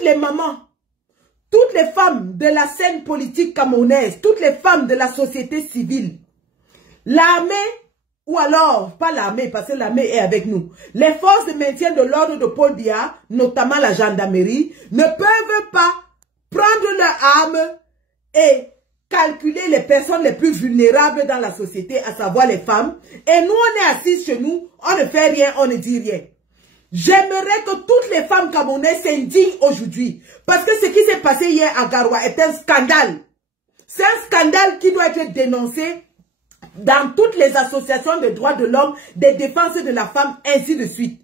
toutes les mamans, toutes les femmes de la scène politique camerounaise, toutes les femmes de la société civile, l'armée, ou alors, pas l'armée, parce que l'armée est avec nous, les forces de maintien de l'ordre de Paul Biya, notamment la gendarmerie, ne peuvent pas prendre leurs armes et calculer les personnes les plus vulnérables dans la société, à savoir les femmes. Et nous, on est assis chez nous, on ne fait rien, on ne dit rien. J'aimerais que toutes les femmes camerounaises s'indignent aujourd'hui. Parce que ce qui s'est passé hier à Garoua est un scandale. C'est un scandale qui doit être dénoncé dans toutes les associations de droits de l'homme, des défenses de la femme, ainsi de suite.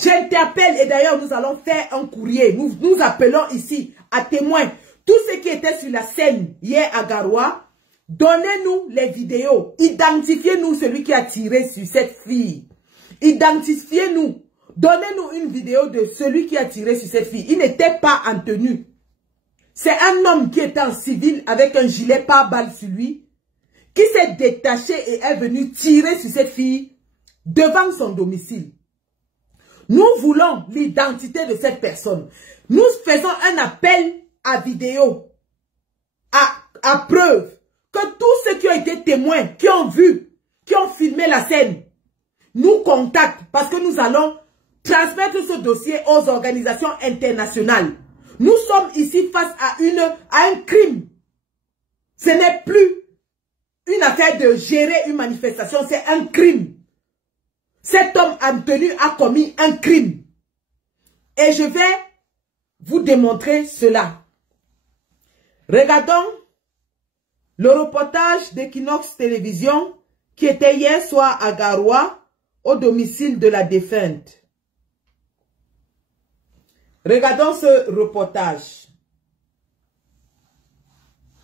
J'interpelle, et d'ailleurs nous allons faire un courrier, nous appelons ici à témoins tous ceux qui étaient sur la scène hier à Garoua. Donnez-nous les vidéos, identifiez-nous celui qui a tiré sur cette fille. Identifiez-nous, donnez-nous une vidéo de celui qui a tiré sur cette fille. Il n'était pas en tenue. C'est un homme qui était en civil avec un gilet pare-balles sur lui, qui s'est détaché et est venu tirer sur cette fille devant son domicile. Nous voulons l'identité de cette personne. Nous faisons un appel à vidéo, à preuve, que tous ceux qui ont été témoins, qui ont vu, qui ont filmé la scène, nous contactent parce que nous allons transmettre ce dossier aux organisations internationales. Nous sommes ici face à un crime. Ce n'est plus une affaire de gérer une manifestation, c'est un crime. Cet homme en tenue a commis un crime. Et je vais vous démontrer cela. Regardons le reportage d'Equinox Télévision qui était hier soir à Garoua, au domicile de la défunte. Regardons ce reportage.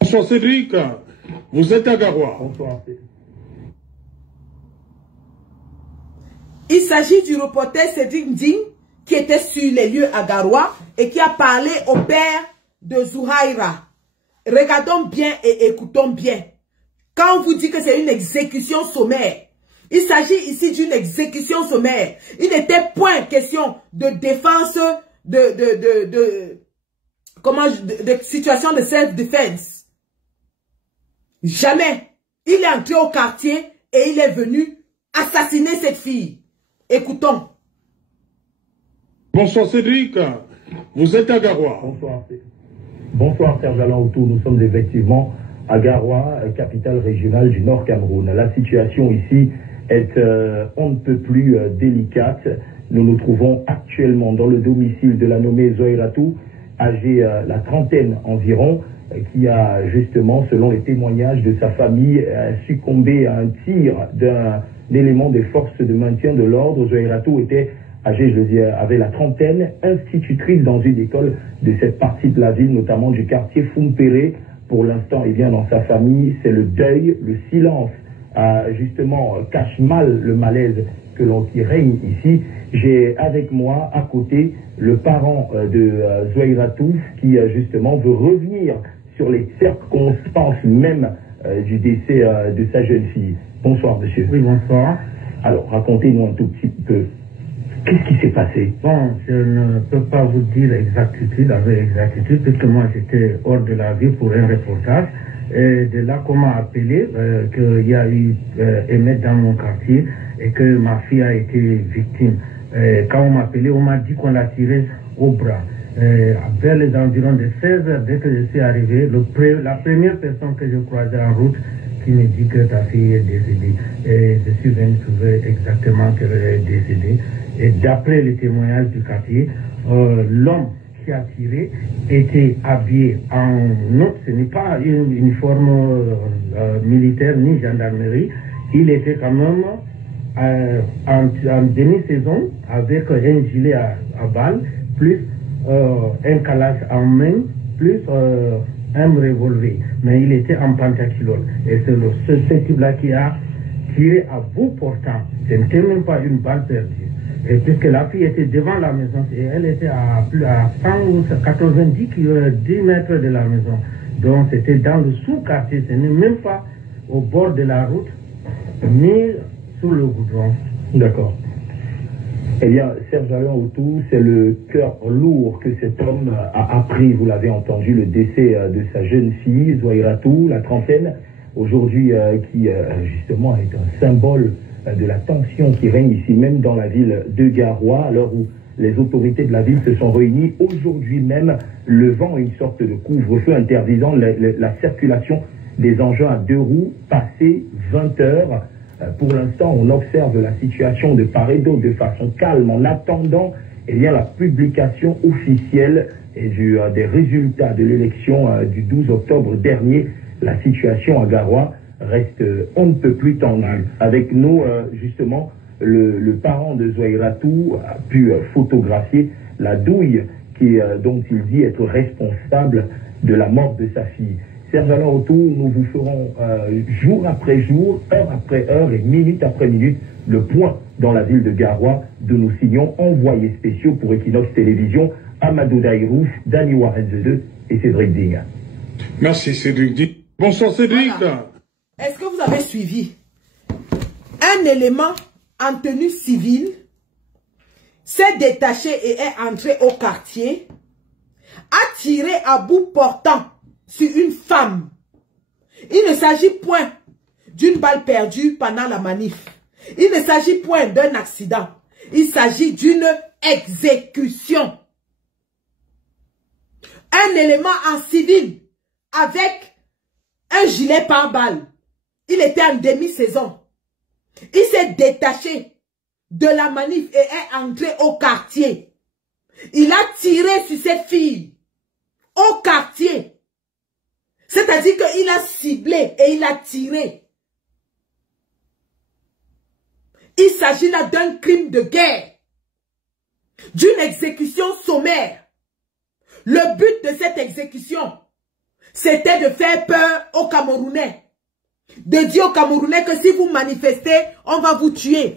Bonsoir Cédric, vous êtes à Garoua. Bonsoir. Il s'agit du reporter Cédric Nding qui était sur les lieux à Garoua et qui a parlé au père de Zouhaïra. Regardons bien et écoutons bien. Quand on vous dit que c'est une exécution sommaire, il s'agit ici d'une exécution sommaire. Il n'était point question de défense de situation de self-défense. Jamais. Il est entré au quartier et il est venu assassiner cette fille. Écoutons. Bonsoir Cédric, vous êtes à Garoua. Bonsoir. Bonsoir Serge Alain Outou, nous sommes effectivement à Garoua, capitale régionale du Nord Cameroun. La situation ici est on ne peut plus délicate. Nous nous trouvons actuellement dans le domicile de la nommée Zoïratou, âgée la trentaine environ, qui a justement, selon les témoignages de sa famille, succombé à un tir d'un élément des forces de maintien de l'ordre. Zoïratou était âgée, je le dis, avait la trentaine, institutrice dans une école de cette partie de la ville, notamment du quartier Foumpéré. Pour l'instant, eh bien, dans sa famille, c'est le deuil, le silence, justement, cache mal le malaise qui règne ici. J'ai avec moi, à côté, le parent de Zoïratou, qui, justement, veut revenir sur les circonstances même du décès de sa jeune fille. Bonsoir, monsieur. Oui, bonsoir. Alors, racontez-nous un tout petit peu. Qu'est-ce qui s'est passé? Bon, je ne peux pas vous dire avec exactitude, puisque moi j'étais hors de la ville pour un reportage. Et de là qu'on m'a appelé, qu'il y a eu émeute dans mon quartier et que ma fille a été victime. Quand on m'a appelé, on m'a dit qu'on l'a tirée au bras. Vers les environs de 16 heures, dès que je suis arrivé, la première personne que je croisais en route qui me dit que ta fille est décédée. Et je suis venu trouver exactement qu'elle est décédée. Et d'après les témoignages du quartier, l'homme qui a tiré était habillé en autre, ce n'est pas une uniforme militaire ni gendarmerie, il était quand même en demi-saison avec un gilet à balles, plus un calage en main, plus un revolver. Mais il était en pantaculone. Et c'est ce type-là qui a tiré à bout portant. Ce n'était même pas une balle perdue. Et puisque la fille était devant la maison, et elle était à 190 10 mètres de la maison. Donc c'était dans le sous-quartier, ce n'est même pas au bord de la route, ni sous le goudron. D'accord. Eh bien, Serge Alain Autou, c'est le cœur lourd que cet homme a appris, vous l'avez entendu, le décès de sa jeune fille, Zouaïratou, la trentaine, aujourd'hui qui justement est un symbole de la tension qui règne ici même dans la ville de Garoua, à l'heure où les autorités de la ville se sont réunies aujourd'hui même, levant une sorte de couvre-feu interdisant la circulation des engins à 2 roues passé 20 heures. Pour l'instant, on observe la situation de part et d'autre de façon calme en attendant la publication officielle des résultats de l'élection du 12 octobre dernier. La situation à Garoua reste on ne peut plus tendue. Avec nous, justement, le parent de Zouaïratou a pu photographier la douille dont il dit être responsable de la mort de sa fille. Serge Alain Autou, nous vous ferons jour après jour, heure après heure et minute après minute le point dans la ville de Garoua de nos signons envoyés spéciaux pour Equinox Télévision, Amadou Daïrouf, Dani Warren et Cédric Ding. Merci Cédric Ding. Bonsoir Cédric. Voilà. Est-ce que vous avez suivi? Un élément en tenue civile s'est détaché et est entré au quartier, a tiré à bout portant sur une femme. Il ne s'agit point d'une balle perdue pendant la manif. Il ne s'agit point d'un accident. Il s'agit d'une exécution. Un élément en civil avec un gilet pare-balles. Il était en demi-saison. Il s'est détaché de la manif et est entré au quartier. Il a tiré sur cette fille au quartier. C'est-à-dire qu'il a ciblé et il a tiré. Il s'agit là d'un crime de guerre, d'une exécution sommaire. Le but de cette exécution, c'était de faire peur aux Camerounais. De dire aux Camerounais que si vous manifestez, on va vous tuer.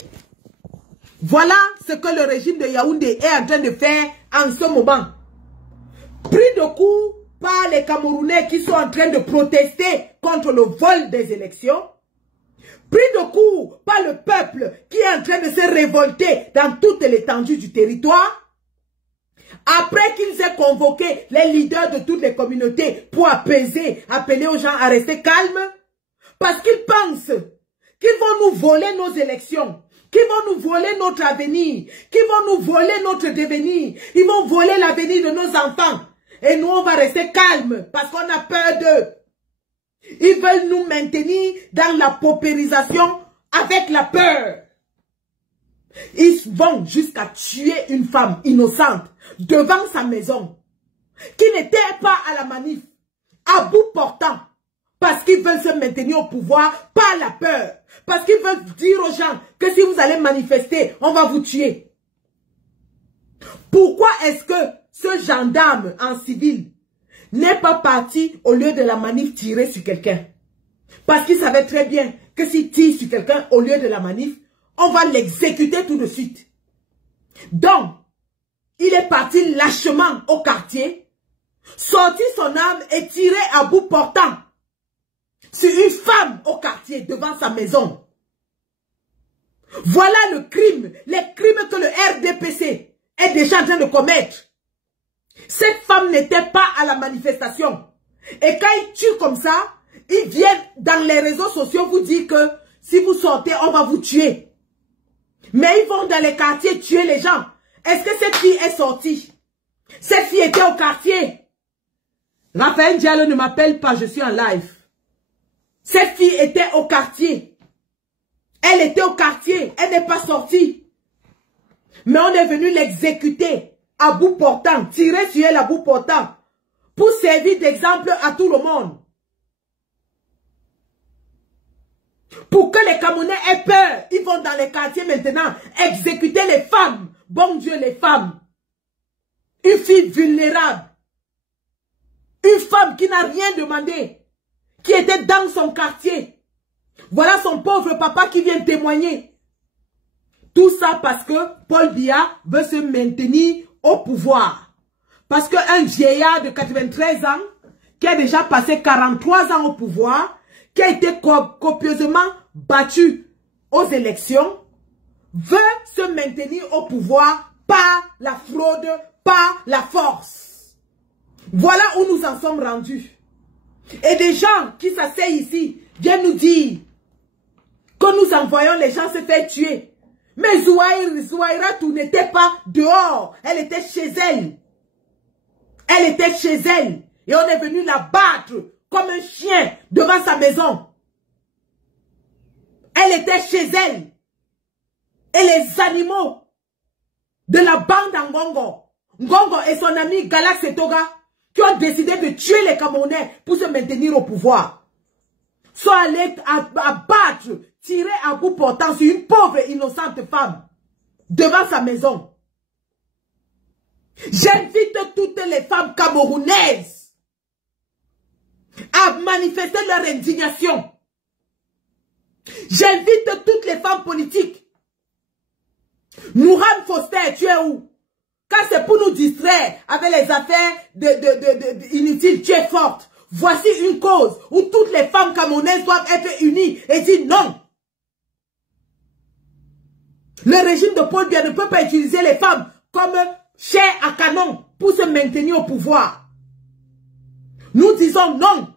Voilà ce que le régime de Yaoundé est en train de faire en ce moment. Pris de coups par les Camerounais qui sont en train de protester contre le vol des élections, pris de coups par le peuple qui est en train de se révolter dans toute l'étendue du territoire, après qu'ils aient convoqué les leaders de toutes les communautés pour apaiser, appeler aux gens à rester calmes, parce qu'ils pensent qu'ils vont nous voler nos élections, qu'ils vont nous voler notre avenir, qu'ils vont nous voler notre devenir, ils vont voler l'avenir de nos enfants. Et nous, on va rester calmes parce qu'on a peur d'eux. Ils veulent nous maintenir dans la paupérisation avec la peur. Ils vont jusqu'à tuer une femme innocente devant sa maison qui n'était pas à la manif, à bout portant, parce qu'ils veulent se maintenir au pouvoir par la peur, parce qu'ils veulent dire aux gens que si vous allez manifester, on va vous tuer. Pourquoi est-ce que ce gendarme en civil n'est pas parti au lieu de la manif tirer sur quelqu'un? Parce qu'il savait très bien que s'il tire sur quelqu'un au lieu de la manif, on va l'exécuter tout de suite. Donc, il est parti lâchement au quartier, sorti son arme et tiré à bout portant sur une femme au quartier devant sa maison. Voilà le crime, les crimes que le RDPC est déjà en train de commettre. Cette femme n'était pas à la manifestation. Et quand ils tuent comme ça, ils viennent dans les réseaux sociaux vous dire que si vous sortez, on va vous tuer. Mais ils vont dans les quartiers tuer les gens. Est-ce que cette fille est sortie? Cette fille était au quartier. Raphaël Diallo ne m'appelle pas, je suis en live. Cette fille était au quartier. Elle était au quartier, elle n'est pas sortie. Mais on est venu l'exécuter à bout portant, tirer sur elle à bout portant, pour servir d'exemple à tout le monde. Pour que les Camerounais aient peur, ils vont dans les quartiers maintenant exécuter les femmes. Bon Dieu, les femmes. Une fille vulnérable. Une femme qui n'a rien demandé, qui était dans son quartier. Voilà son pauvre papa qui vient témoigner. Tout ça parce que Paul Biya veut se maintenir au pouvoir. Parce qu'un vieillard de 93 ans, qui a déjà passé 43 ans au pouvoir, qui a été copieusement battu aux élections, veut se maintenir au pouvoir par la fraude, par la force. Voilà où nous en sommes rendus. Et des gens qui s'asseyent ici viennent nous dire que nous envoyons les gens se faire tuer. Mais Zouaïratou n'était pas dehors, elle était chez elle. Elle était chez elle. Et on est venu la battre comme un chien devant sa maison. Elle était chez elle. Et les animaux de la bande Ngongo, Ngongo et son ami Galax et Toga, qui ont décidé de tuer les Camerounais pour se maintenir au pouvoir, sont allés abattre, tirer à bout portant sur une pauvre innocente femme devant sa maison. J'invite toutes les femmes camerounaises à manifester leur indignation. J'invite toutes les femmes politiques. Nouram Foster, tu es où? Quand c'est pour nous distraire avec les affaires inutiles, tu es forte. Voici une cause où toutes les femmes camerounaises doivent être unies et dire non. Le régime de Paul Biya ne peut pas utiliser les femmes comme chair à canon pour se maintenir au pouvoir. Nous disons non.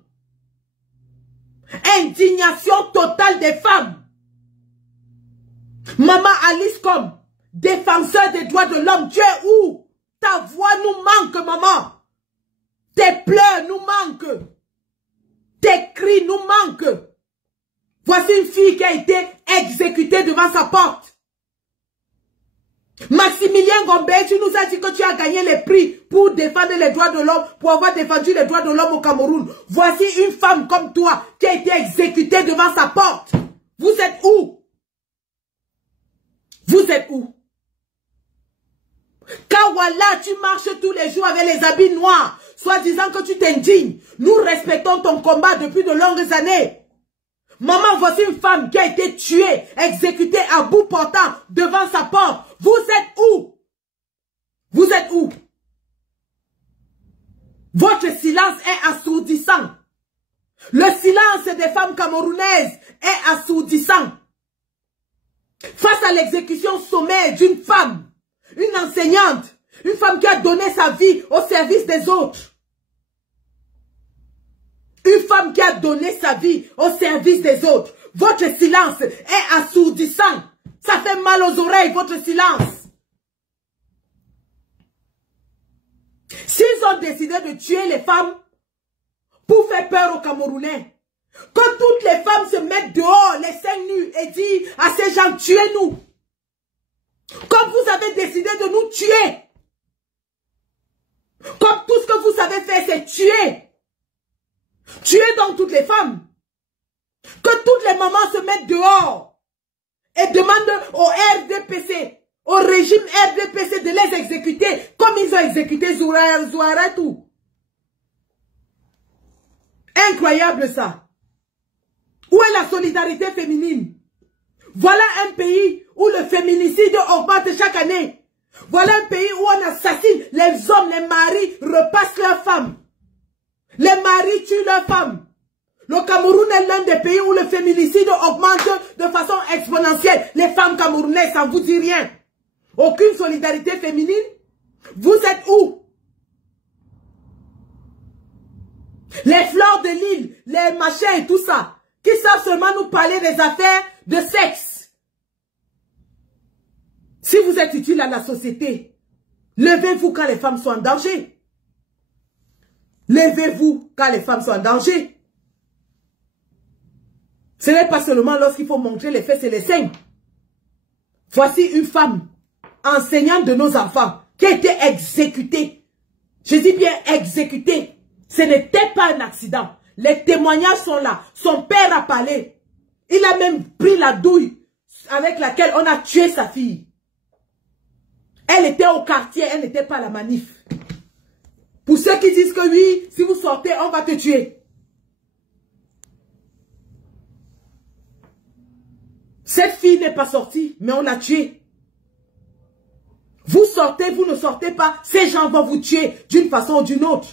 Indignation totale des femmes. Maman Alice comme défenseur des droits de l'homme, tu es où? Ta voix nous manque, maman. Tes pleurs nous manquent. Tes cris nous manquent. Voici une fille qui a été exécutée devant sa porte. Maximilien Gombe, tu nous as dit que tu as gagné les prix pour défendre les droits de l'homme, pour avoir défendu les droits de l'homme au Cameroun. Voici une femme comme toi qui a été exécutée devant sa porte. Vous êtes où? Vous êtes où? Kawala, tu marches tous les jours avec les habits noirs, soit disant que tu t'indignes. Nous respectons ton combat depuis de longues années. Maman, voici une femme qui a été tuée, exécutée à bout portant devant sa porte. Vous êtes où? Vous êtes où? Votre silence est assourdissant. Le silence des femmes camerounaises est assourdissant. Face à l'exécution sommaire d'une femme, une enseignante, une femme qui a donné sa vie au service des autres. Une femme qui a donné sa vie au service des autres. Votre silence est assourdissant. Ça fait mal aux oreilles, votre silence. S'ils ont décidé de tuer les femmes pour faire peur aux Camerounais, que toutes les femmes se mettent dehors, les seins nus, et disent à ces gens, tuez-nous. Comme vous avez décidé de nous tuer. Comme tout ce que vous savez faire, c'est tuer. Tuez donc toutes les femmes. Que toutes les mamans se mettent dehors et demandent au RDPC, au régime RDPC de les exécuter comme ils ont exécuté Zouaïratou. Incroyable ça. Où est la solidarité féminine? Voilà un pays où le féminicide augmente chaque année. Voilà un pays où on assassine les hommes, les maris repassent leurs femmes. Les maris tuent leurs femmes. Le Cameroun est l'un des pays où le féminicide augmente de façon exponentielle. Les femmes camerounaises, ça ne vous dit rien. Aucune solidarité féminine. Vous êtes où? Les fleurs de l'île, les machins et tout ça, qui savent seulement nous parler des affaires de sexe. Si vous êtes utile à la société, levez-vous quand les femmes sont en danger. Levez-vous quand les femmes sont en danger. Ce n'est pas seulement lorsqu'il faut montrer les fesses et les seins. Voici une femme, enseignante de nos enfants, qui a été exécutée. Je dis bien exécutée. Ce n'était pas un accident. Les témoignages sont là. Son père a parlé. Il a même pris la douille avec laquelle on a tué sa fille. Elle était au quartier, elle n'était pas à la manif. Pour ceux qui disent que oui, si vous sortez, on va te tuer. Cette fille n'est pas sortie, mais on l'a tuée. Vous sortez, vous ne sortez pas, ces gens vont vous tuer d'une façon ou d'une autre.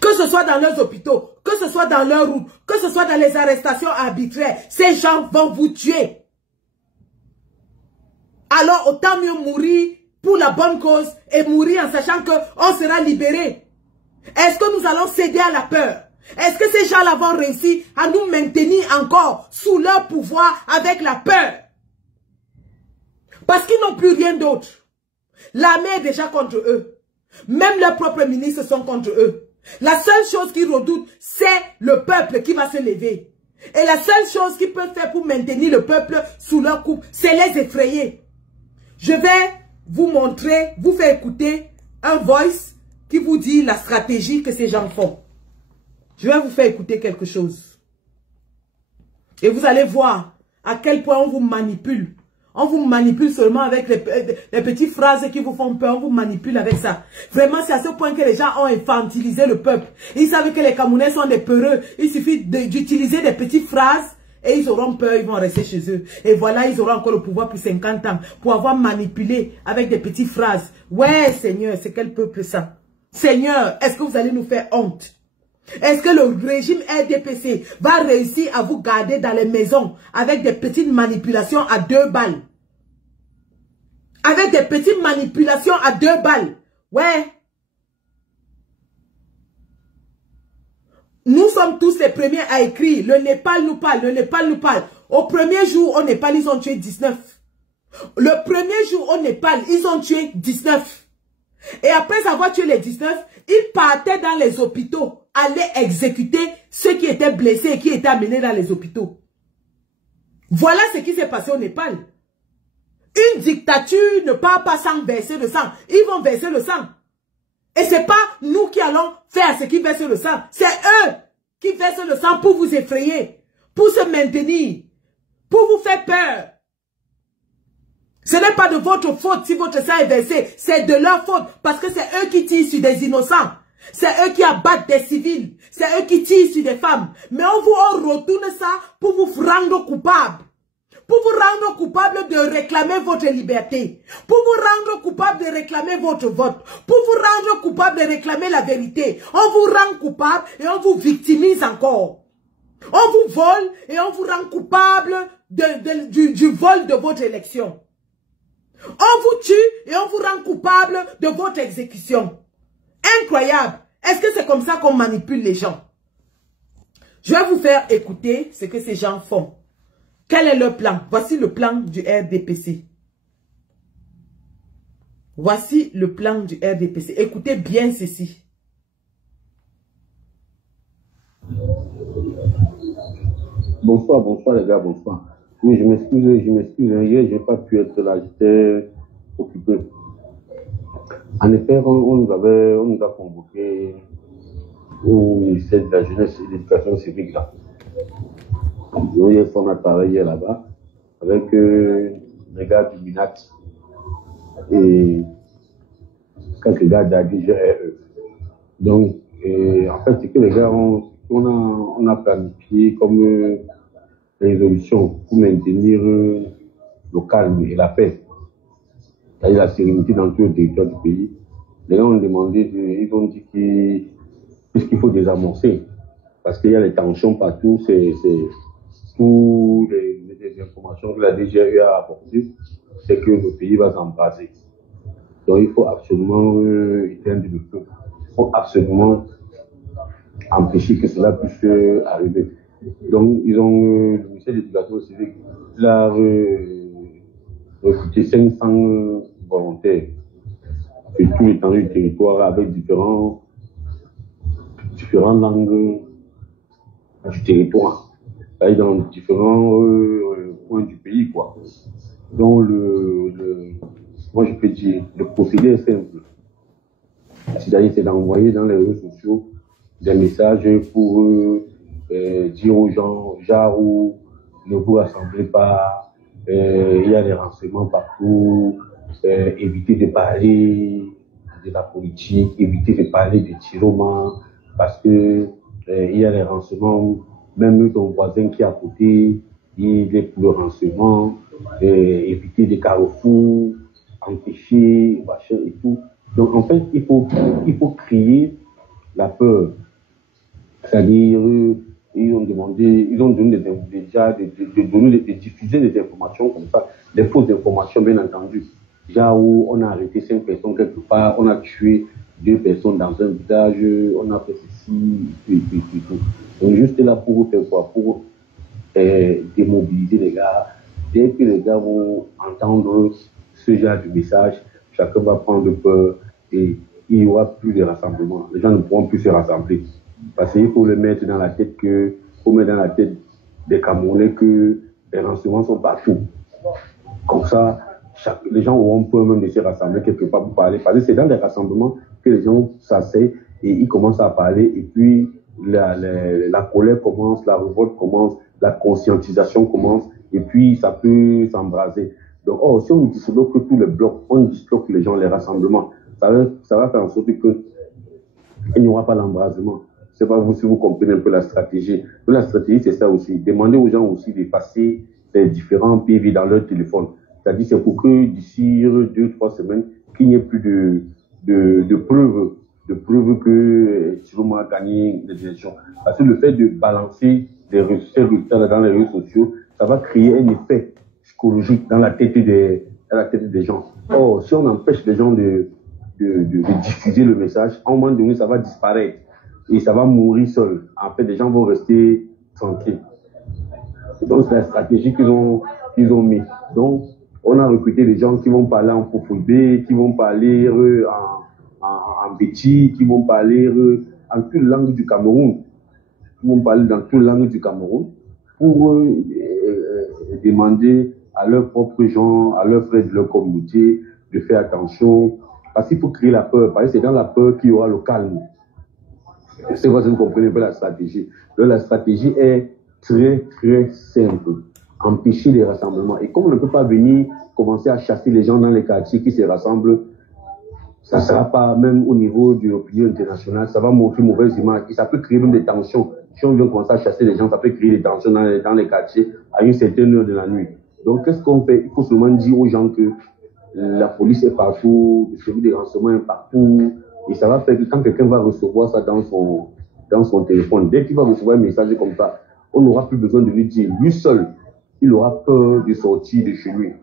Que que ce soit dans leurs hôpitaux, que ce soit dans leurs routes, que ce soit dans les arrestations arbitraires, ces gens vont vous tuer. Alors autant mieux mourir pour la bonne cause et mourir en sachant qu'on sera libéré. Est-ce que nous allons céder à la peur? Est-ce que ces gens-là vont réussir à nous maintenir encore sous leur pouvoir avec la peur? Parce qu'ils n'ont plus rien d'autre. L'armée est déjà contre eux. Même leurs propres ministres sont contre eux. La seule chose qu'ils redoutent, c'est le peuple qui va se lever. Et la seule chose qu'ils peuvent faire pour maintenir le peuple sous leur coupe, c'est les effrayer. Je vais vous montrer, vous faire écouter un voice qui vous dit la stratégie que ces gens font. Je vais vous faire écouter quelque chose. Et vous allez voir à quel point on vous manipule. On vous manipule seulement avec les petites phrases qui vous font peur. On vous manipule avec ça. Vraiment, c'est à ce point que les gens ont infantilisé le peuple. Ils savent que les Camerounais sont des peureux. Il suffit d'utiliser des petites phrases et ils auront peur, ils vont rester chez eux. Et voilà, ils auront encore le pouvoir pour 50 ans. Pour avoir manipulé avec des petites phrases. Ouais, Seigneur, c'est quel peuple ça? Seigneur, est-ce que vous allez nous faire honte? Est-ce que le régime RDPC va réussir à vous garder dans les maisons avec des petites manipulations à 2 balles? Avec des petites manipulations à 2 balles. Ouais. Nous sommes tous les premiers à écrire. Le Népal nous parle, le Népal nous parle. Au premier jour au Népal, ils ont tué 19. Le premier jour au Népal, ils ont tué 19. Et après avoir tué les 19, ils partaient dans les hôpitaux, allaient exécuter ceux qui étaient blessés et qui étaient amenés dans les hôpitaux. Voilà ce qui s'est passé au Népal. Une dictature ne part pas sans verser le sang. Ils vont verser le sang. Et ce n'est pas nous qui allons faire ce qui verse le sang. C'est eux qui versent le sang pour vous effrayer, pour se maintenir, pour vous faire peur. Ce n'est pas de votre faute si votre sang est versé. C'est de leur faute parce que c'est eux qui tirent sur des innocents. C'est eux qui abattent des civils. C'est eux qui tirent sur des femmes. Mais on retourne ça pour vous rendre coupable. Pour vous rendre coupable de réclamer votre liberté. Pour vous rendre coupable de réclamer votre vote. Pour vous rendre coupable de réclamer la vérité. On vous rend coupable et on vous victimise encore. On vous vole et on vous rend coupable du vol de votre élection. On vous tue et on vous rend coupable de votre exécution. Incroyable. Est-ce que c'est comme ça qu'on manipule les gens? Je vais vous faire écouter ce que ces gens font. Quel est leur plan? Voici le plan du RDPC. Voici le plan du RDPC. Écoutez bien ceci. Bonsoir les gars, bonsoir. Oui, je m'excuse. Hier, je n'ai pas pu être là, j'étais occupé. En effet, on nous a convoqué au ministère de la Jeunesse et de l'Éducation civique là. Hier, on a travaillé là-bas avec les gars du MINAT et quelques gars d'ADGRE. Donc, en fait, c'est que les gars, on a planifié comme résolution pour maintenir le calme et la paix, c'est-à-dire la sérénité dans tout le territoire du pays. Les gens ont demandé, ils ont dit qu'il faut désamorcer, parce qu'il y a les tensions partout, c'est toutes les informations que la DGRE a apportées, c'est que le pays va s'embraser. Donc il faut absolument éteindre le feu, il faut absolument empêcher que cela puisse arriver. Donc, ils ont, le ministère de l'Éducation civique a recruté 500 volontaires sur tout l'étendue du territoire avec différentes langues du territoire, dans différents coins du pays, quoi. Donc, moi je peux dire, le procédé est simple. C'est-à-dire, c'est d'envoyer dans les réseaux sociaux des messages pour dire aux gens, genre, où ne vous rassemblez pas, il y a des renseignements partout, évitez de parler de la politique, évitez de parler de tirement, parce que il y a des renseignements, même ton voisin qui est à côté, il est pour le renseignement, éviter des carrefours, empêcher, machin et tout. Donc en fait, il faut créer la peur. C'est-à-dire, ils ont demandé, ils ont donné de diffuser des informations comme ça, des fausses informations, bien entendu. Déjà où on a arrêté 5 personnes quelque part, on a tué 2 personnes dans un village, on a fait ceci, et tout. Donc, juste là pour faire quoi? Pour démobiliser les gars. Dès que les gars vont entendre ce genre de message, chacun va prendre peur et il n'y aura plus de rassemblement. Les gens ne pourront plus se rassembler. Parce qu'il faut le mettre dans la tête des Camerounais que les renseignements sont partout. Comme ça, les gens auront peur même de se rassembler quelque part pour parler. Parce que c'est dans les rassemblements que les gens s'asseyent et ils commencent à parler. Et puis, la colère commence, la révolte commence, la conscientisation commence. Et puis, ça peut s'embraser. Donc, si on disloque tous les blocs, on disloque les gens, les rassemblements, ça va faire en sorte qu'il n'y aura pas l'embrasement. Je ne sais pas vous si vous comprenez un peu la stratégie. La stratégie, c'est ça aussi. Demander aux gens aussi de passer les différents PV dans leur téléphone. C'est-à-dire, c'est pour que d'ici 2-3 semaines, qu'il n'y ait plus de preuves que Chilombo a gagné les élections. Parce que le fait de balancer des résultats dans les réseaux sociaux, ça va créer un effet psychologique dans la tête des gens. Or, si on empêche les gens de diffuser le message, à un moment donné, ça va disparaître et ça va mourir seul. En fait, les gens vont rester tranquilles. Donc, c'est la stratégie qu'ils ont mis. Donc, on a recruté des gens qui vont parler en Fofouibé, qui vont parler en Béti, qui vont parler en toute langue du Cameroun. Qui vont parler dans toute langue du Cameroun pour demander à leurs propres gens, à leurs frères de leur communauté de faire attention. Parce qu'il faut créer la peur. Parce que c'est dans la peur qu'il y aura le calme. Je sais pas si vous comprenez un peu la stratégie. Donc, la stratégie est très, très simple. Empêcher les rassemblements. Et comme on ne peut pas venir commencer à chasser les gens dans les quartiers qui se rassemblent, ça ne sera pas, même au niveau de l'opinion internationale, ça va montrer une mauvaise image. Et ça peut créer même des tensions. Si on vient commencer à chasser les gens, ça peut créer des tensions dans les quartiers à une certaine heure de la nuit. Donc, qu'est-ce qu'on fait? Il faut seulement dire aux gens que la police est partout, le service de renseignement est partout. Et ça va faire que quand quelqu'un va recevoir ça dans son téléphone, dès qu'il va recevoir un message comme ça, on n'aura plus besoin de lui dire. Lui seul, il aura peur de sortir de chez lui.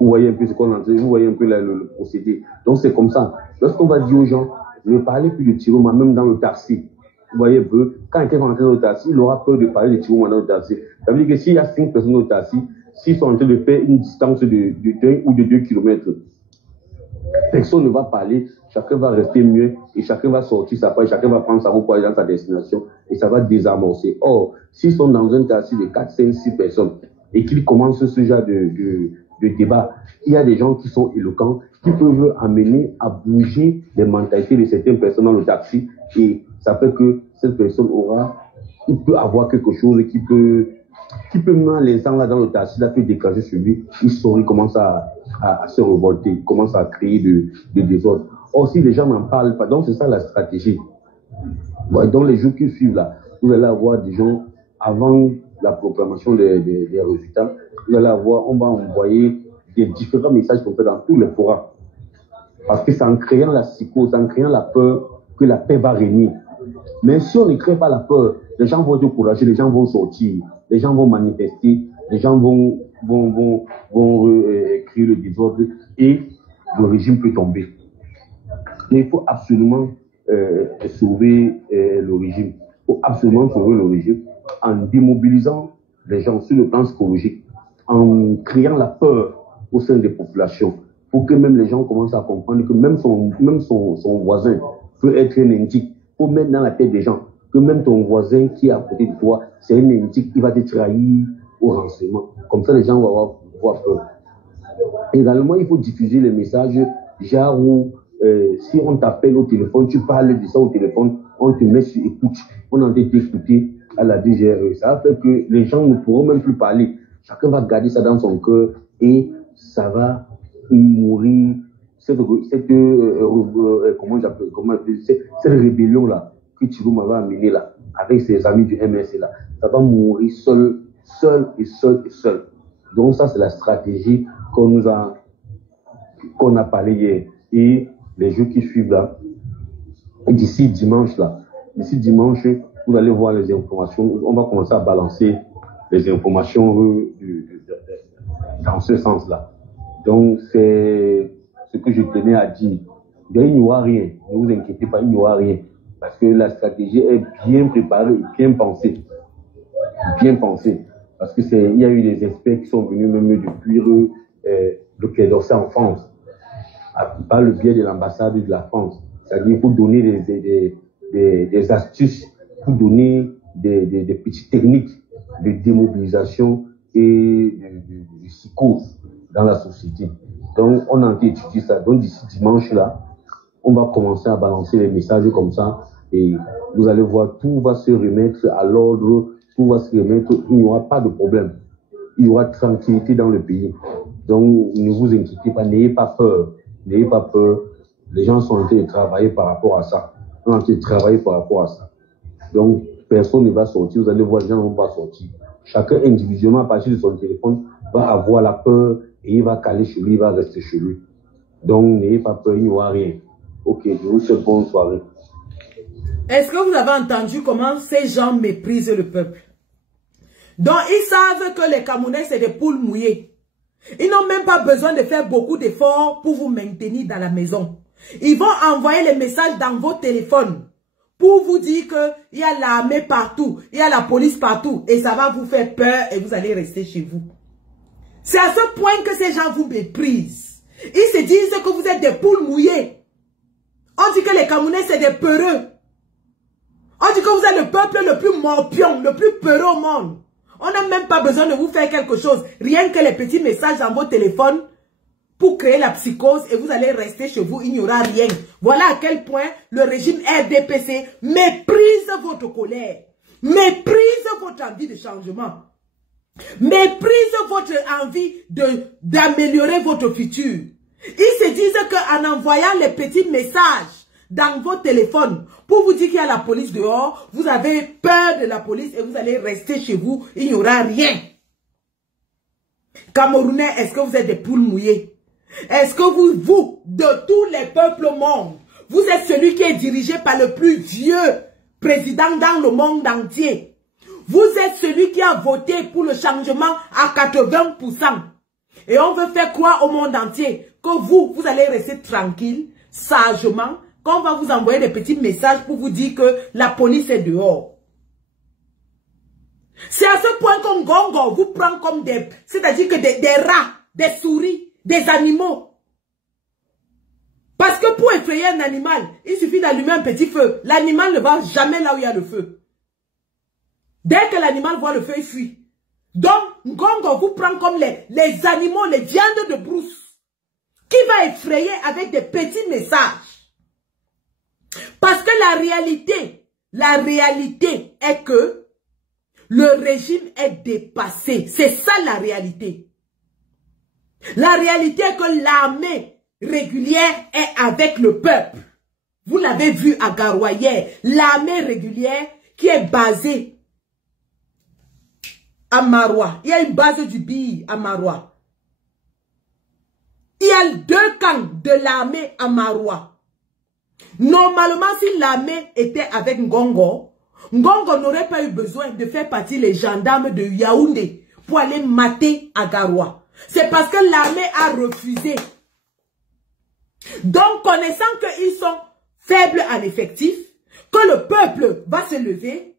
Vous voyez un peu ce qu'on a dit, vous voyez un peu le procédé. Donc c'est comme ça. Lorsqu'on va dire aux gens, ne parlez plus de Chilombo, même dans le taxi. Vous voyez un peu, quand quelqu'un va entrer dans le taxi, il aura peur de parler de Chilombo dans le taxi. Ça veut dire que s'il y a 5 personnes dans le taxi, s'ils sont en train de faire une distance de 1 ou de 2 km, personne ne va parler, chacun va rester mieux et chacun va sortir sa part, chacun va prendre sa route pour aller dans sa destination et ça va désamorcer. Or, s'ils sont dans un taxi de 4, 5, 6 personnes et qu'ils commencent ce genre de débat, il y a des gens qui sont éloquents, qui peuvent amener à bouger les mentalités de certaines personnes dans le taxi et ça fait que cette personne il peut avoir quelque chose qui peut mettre les gens là dans le taxi, là peut déclencher sur lui, il commence à se révolter, il commence à créer de désordre. Or, si les gens n'en parlent pas, donc c'est ça la stratégie. Ouais, dans les jours qui suivent là, vous allez avoir des gens, avant la proclamation des résultats, vous allez avoir, on va envoyer des différents messages qu'on fait dans tous les forums. Parce que c'est en créant la psychose, en créant la peur, que la paix va régner. Mais si on ne crée pas la peur, les gens vont être encouragés, les gens vont sortir, les gens vont manifester, les gens vont créer le désordre et le régime peut tomber. Mais il faut absolument sauver le régime. Il faut absolument sauver le régime en démobilisant les gens sur le plan psychologique, en créant la peur au sein des populations, pour que même les gens commencent à comprendre que même son voisin peut être un indique. Il faut mettre dans la tête des gens que même ton voisin qui est à côté de toi, c'est un indique, il va te trahir au renseignement. Comme ça, les gens vont avoir peur. Également, il faut diffuser les messages, genre où si on t'appelle au téléphone, tu parles de ça au téléphone, on te met sur écoute, on a été écouté à la DGRE. Ça va faire que les gens ne pourront même plus parler. Chacun va garder ça dans son cœur et ça va mourir. Cette rébellion-là que Chilombo va amener là, avec ses amis du MSC là, ça va mourir seul. Donc ça, c'est la stratégie qu'on a parlé hier. Et les jours qui suivent là, d'ici dimanche, vous allez voir les informations, on va commencer à balancer les informations dans ce sens-là. Donc, c'est ce que je tenais à dire. Il n'y aura rien, ne vous inquiétez pas, il n'y aura rien. Parce que la stratégie est bien préparée, bien pensée. Bien pensée. Parce que il y a eu des experts qui sont venus même depuis le Quai d'Orsay en France, par le biais de l'ambassade de la France. C'est-à-dire pour donner des astuces, pour donner des petites techniques de démobilisation et de psychose dans la société. Donc, on a étudié ça. Donc, d'ici dimanche-là, on va commencer à balancer les messages comme ça et vous allez voir, tout va se remettre à l'ordre, tout va se remettre, il n'y aura pas de problème. Il y aura tranquillité dans le pays. Donc, ne vous inquiétez pas, n'ayez pas peur. N'ayez pas peur. Les gens sont en train de travailler par rapport à ça. Ils sont en train de travailler par rapport à ça. Donc, personne ne va sortir. Vous allez voir, les gens ne vont pas sortir. Chacun individuellement, à partir de son téléphone, va avoir la peur et il va caler chez lui, il va rester chez lui. Donc, n'ayez pas peur, il n'y aura rien. Ok, je vous souhaite bonne soirée. Est-ce que vous avez entendu comment ces gens méprisent le peuple? Donc, ils savent que les Camerounais, c'est des poules mouillées. Ils n'ont même pas besoin de faire beaucoup d'efforts pour vous maintenir dans la maison. Ils vont envoyer les messages dans vos téléphones pour vous dire qu'il y a l'armée partout, il y a la police partout et ça va vous faire peur et vous allez rester chez vous. C'est à ce point que ces gens vous méprisent. Ils se disent que vous êtes des poules mouillées. On dit que les Camerounais, c'est des peureux. On dit que vous êtes le peuple le plus morpion, le plus peureux au monde. On n'a même pas besoin de vous faire quelque chose. Rien que les petits messages dans vos téléphones pour créer la psychose et vous allez rester chez vous, il n'y aura rien. Voilà à quel point le régime RDPC méprise votre colère, méprise votre envie de changement, méprise votre envie d'améliorer votre futur. Ils se disent qu'en envoyant les petits messages dans vos téléphones pour vous dire qu'il y a la police dehors, vous avez peur de la police et vous allez rester chez vous, il n'y aura rien. Camerounais, est-ce que vous êtes des poules mouillées? Est-ce que vous, de tous les peuples au monde, vous êtes celui qui est dirigé par le plus vieux président dans le monde entier? Vous êtes celui qui a voté pour le changement à 80%. Et on veut faire croire au monde entier que vous allez rester tranquille, sagement, qu'on va vous envoyer des petits messages pour vous dire que la police est dehors. C'est à ce point qu'on Ngongo vous prend comme des... C'est-à-dire que des rats, des souris, des animaux. Parce que pour effrayer un animal, il suffit d'allumer un petit feu. L'animal ne va jamais là où il y a le feu. Dès que l'animal voit le feu, il fuit. Donc, Ngongo vous prend comme les animaux, les viandes de brousse. Qui va effrayer avec des petits messages. Parce que la réalité est que le régime est dépassé. C'est ça la réalité. La réalité est que l'armée régulière est avec le peuple. Vous l'avez vu à Garoua hier. L'armée régulière qui est basée à Maroua. Il y a une base du BI à Maroua. Il y a 2 camps de l'armée à Maroua. Normalement, si l'armée était avec Ngongo, Ngongo n'aurait pas eu besoin de faire partie les gendarmes de Yaoundé pour aller mater à Garoua. C'est parce que l'armée a refusé. Donc, connaissant qu'ils sont faibles en effectif, que le peuple va se lever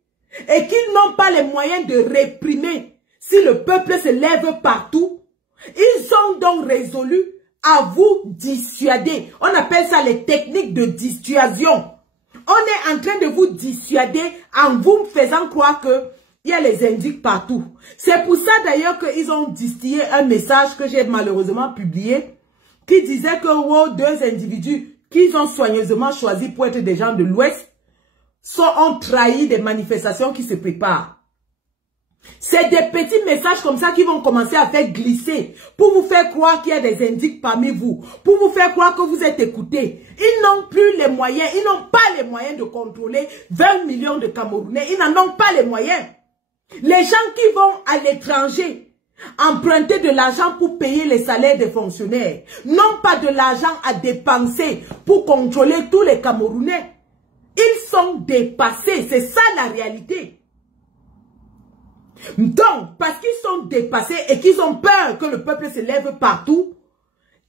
et qu'ils n'ont pas les moyens de réprimer si le peuple se lève partout, ils ont donc résolu à vous dissuader. On appelle ça les techniques de dissuasion. On est en train de vous dissuader en vous faisant croire que il y a les indices partout. C'est pour ça d'ailleurs qu'ils ont distillé un message que j'ai malheureusement publié qui disait que 2 individus qu'ils ont soigneusement choisis pour être des gens de l'Ouest ont trahi des manifestations qui se préparent. C'est des petits messages comme ça qui vont commencer à faire glisser pour vous faire croire qu'il y a des indices parmi vous, pour vous faire croire que vous êtes écoutés. Ils n'ont plus les moyens, ils n'ont pas les moyens de contrôler 20 millions de Camerounais, ils n'en ont pas les moyens. Les gens qui vont à l'étranger emprunter de l'argent pour payer les salaires des fonctionnaires, n'ont pas de l'argent à dépenser pour contrôler tous les Camerounais. Ils sont dépassés. C'est ça la réalité. Donc, parce qu'ils sont dépassés et qu'ils ont peur que le peuple se lève partout,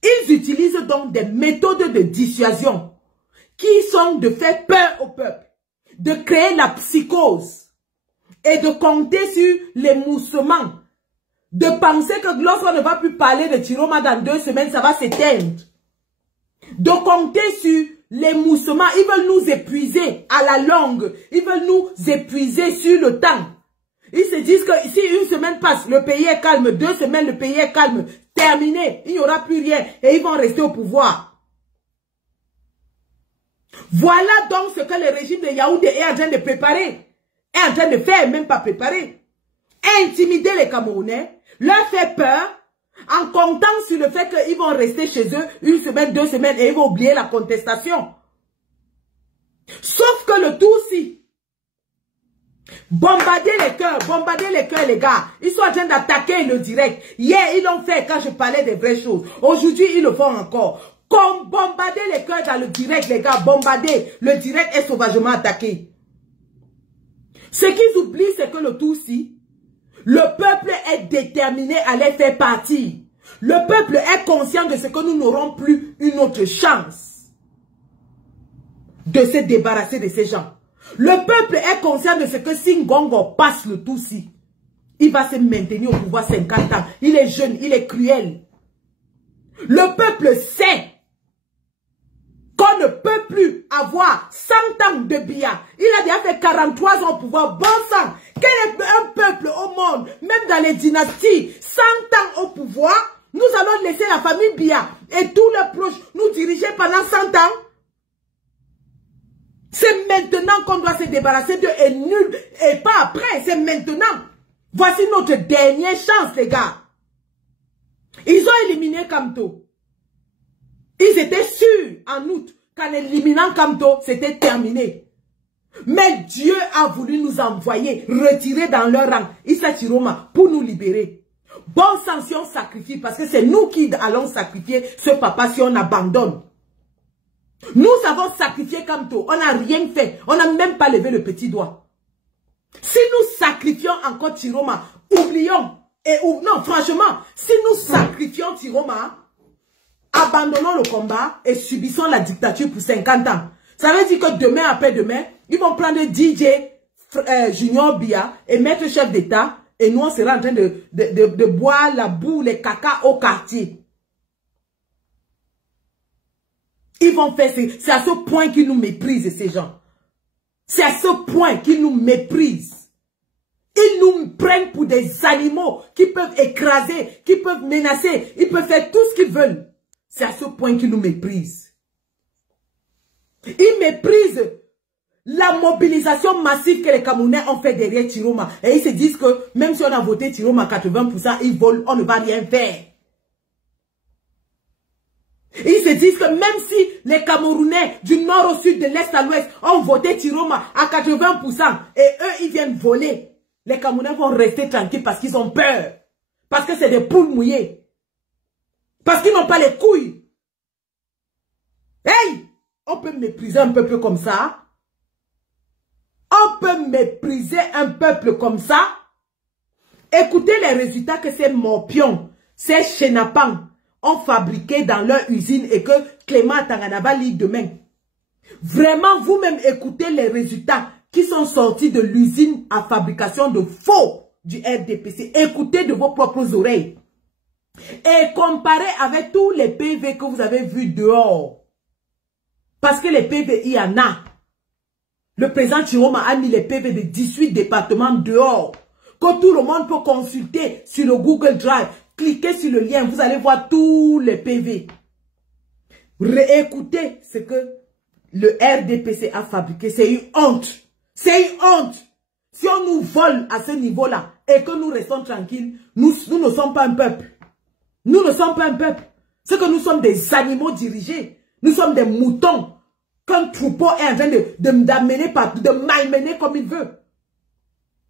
ils utilisent donc des méthodes de dissuasion qui sont de faire peur au peuple, de créer la psychose et de compter sur l'émoussement, de penser que lorsqu'on ne va plus parler de Chiroma dans 2 semaines, ça va s'éteindre, de compter sur l'émoussement. Ils veulent nous épuiser à la longue, ils veulent nous épuiser sur le temps. Ils se disent que si 1 semaine passe, le pays est calme, 2 semaines, le pays est calme, terminé, il n'y aura plus rien et ils vont rester au pouvoir. Voilà donc ce que le régime de Yaoundé est en train de préparer, est en train de faire, même pas préparer. Intimider les Camerounais, leur faire peur, en comptant sur le fait qu'ils vont rester chez eux 1 semaine, 2 semaines et ils vont oublier la contestation. Sauf que le tout aussi, bombarder les cœurs, les gars. Ils sont en train d'attaquer le direct. Hier, ils l'ont fait quand je parlais des vraies choses. Aujourd'hui, ils le font encore. Comme bombarder les cœurs dans le direct, les gars. Bombarder. Le direct est sauvagement attaqué. Ce qu'ils oublient, c'est que le tout-ci, le peuple est déterminé à les faire partir. Le peuple est conscient de ce que nous n'aurons plus une autre chance de se débarrasser de ces gens. Le peuple est conscient de ce que si Ngongo passe le tout-ci, il va se maintenir au pouvoir 50 ans. Il est jeune, il est cruel. Le peuple sait qu'on ne peut plus avoir 100 ans de Biya. Il a déjà fait 43 ans au pouvoir. Bon sang, quel est un peuple au monde, même dans les dynasties, 100 ans au pouvoir, nous allons laisser la famille Biya et tous leurs proches nous diriger pendant 100 ans. C'est maintenant qu'on doit se débarrasser d'eux et nul, et pas après, c'est maintenant. Voici notre dernière chance, les gars. Ils ont éliminé Kamto. Ils étaient sûrs en août qu'en éliminant Kamto, c'était terminé. Mais Dieu a voulu nous envoyer, retirer dans leur rang Issa Chiroma pour nous libérer. Bonne sanction sacrifie, parce que c'est nous qui allons sacrifier ce papa si on abandonne. Nous avons sacrifié Kamto, on n'a rien fait, on n'a même pas levé le petit doigt. Si nous sacrifions encore Chiroma, oublions, non franchement, si nous sacrifions Chiroma, abandonnons le combat et subissons la dictature pour 50 ans. Ça veut dire que demain après-demain, ils vont prendre DJ Junior Biya et mettre chef d'État et nous on sera en train de boire la boue, les caca au quartier. Ils vont faire, c'est à ce point qu'ils nous méprisent, ces gens. C'est à ce point qu'ils nous méprisent. Ils nous prennent pour des animaux qui peuvent écraser, qui peuvent menacer, ils peuvent faire tout ce qu'ils veulent. C'est à ce point qu'ils nous méprisent. Ils méprisent la mobilisation massive que les Camerounais ont fait derrière Chiroma. Et ils se disent que même si on a voté Chiroma à 80%, ils volent, on ne va rien faire. Ils se disent que même si les Camerounais du nord au sud, de l'est à l'ouest ont voté Chiroma à 80% et eux ils viennent voler, les Camerounais vont rester tranquilles parce qu'ils ont peur. Parce que c'est des poules mouillées. Parce qu'ils n'ont pas les couilles. Hey! On peut mépriser un peuple comme ça. On peut mépriser un peuple comme ça. Écoutez les résultats que ces morpions, ces chenapans ont fabriqués dans leur usine et que Clément Tanganaba lit demain. Vraiment, vous-même écoutez les résultats qui sont sortis de l'usine à fabrication de faux du RDPC. Écoutez de vos propres oreilles. Et comparez avec tous les PV que vous avez vus dehors. Parce que les PV, il y en a. Le président Chiroma a mis les PV de 18 départements dehors. Que tout le monde peut consulter sur le Google Drive. Cliquez sur le lien, vous allez voir tous les PV. Réécoutez ce que le RDPC a fabriqué. C'est une honte. C'est une honte. Si on nous vole à ce niveau-là et que nous restons tranquilles, nous ne sommes pas un peuple. Nous ne sommes pas un peuple. C'est que nous sommes des animaux dirigés. Nous sommes des moutons qu'un troupeau est en train d'amener partout, de malmener comme il veut.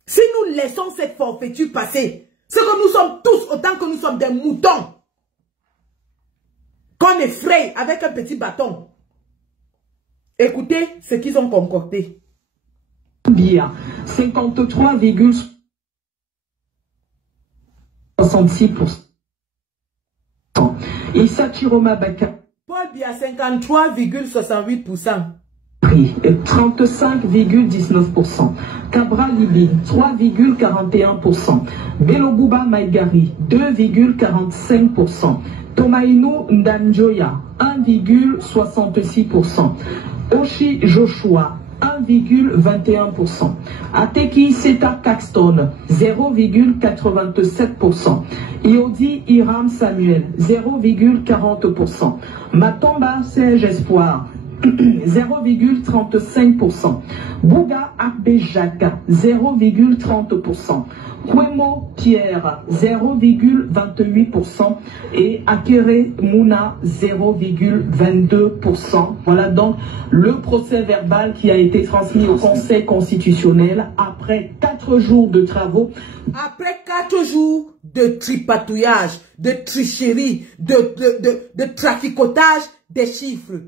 Si nous laissons cette forfaiture passer, c'est que nous sommes tous, autant que nous sommes des moutons, qu'on effraie avec un petit bâton. Écoutez ce qu'ils ont concocté. Biya, 53,66%. Issa Chiroma Baka. Paul Biya, 53,68%. 35,19%. Cabra Libi, 3,41%. Belobouba Maigari, 2,45%. Tomaino Ndanjoya, 1,66%. Oshi Joshua, 1,21%. Ateki Seta Caxton, 0,87%. Iodi Iram Samuel, 0,40%. Matomba Serge Espoir, 0,35%. Bouga Akbe Jacques, 0,30%. Kwemo Pierre, 0,28%. Et Akere Mouna, 0,22%. Voilà donc le procès verbal qui a été transmis au Conseil constitutionnel après 4 jours de travaux. Après 4 jours de tripatouillage, de tricherie, de traficotage des chiffres.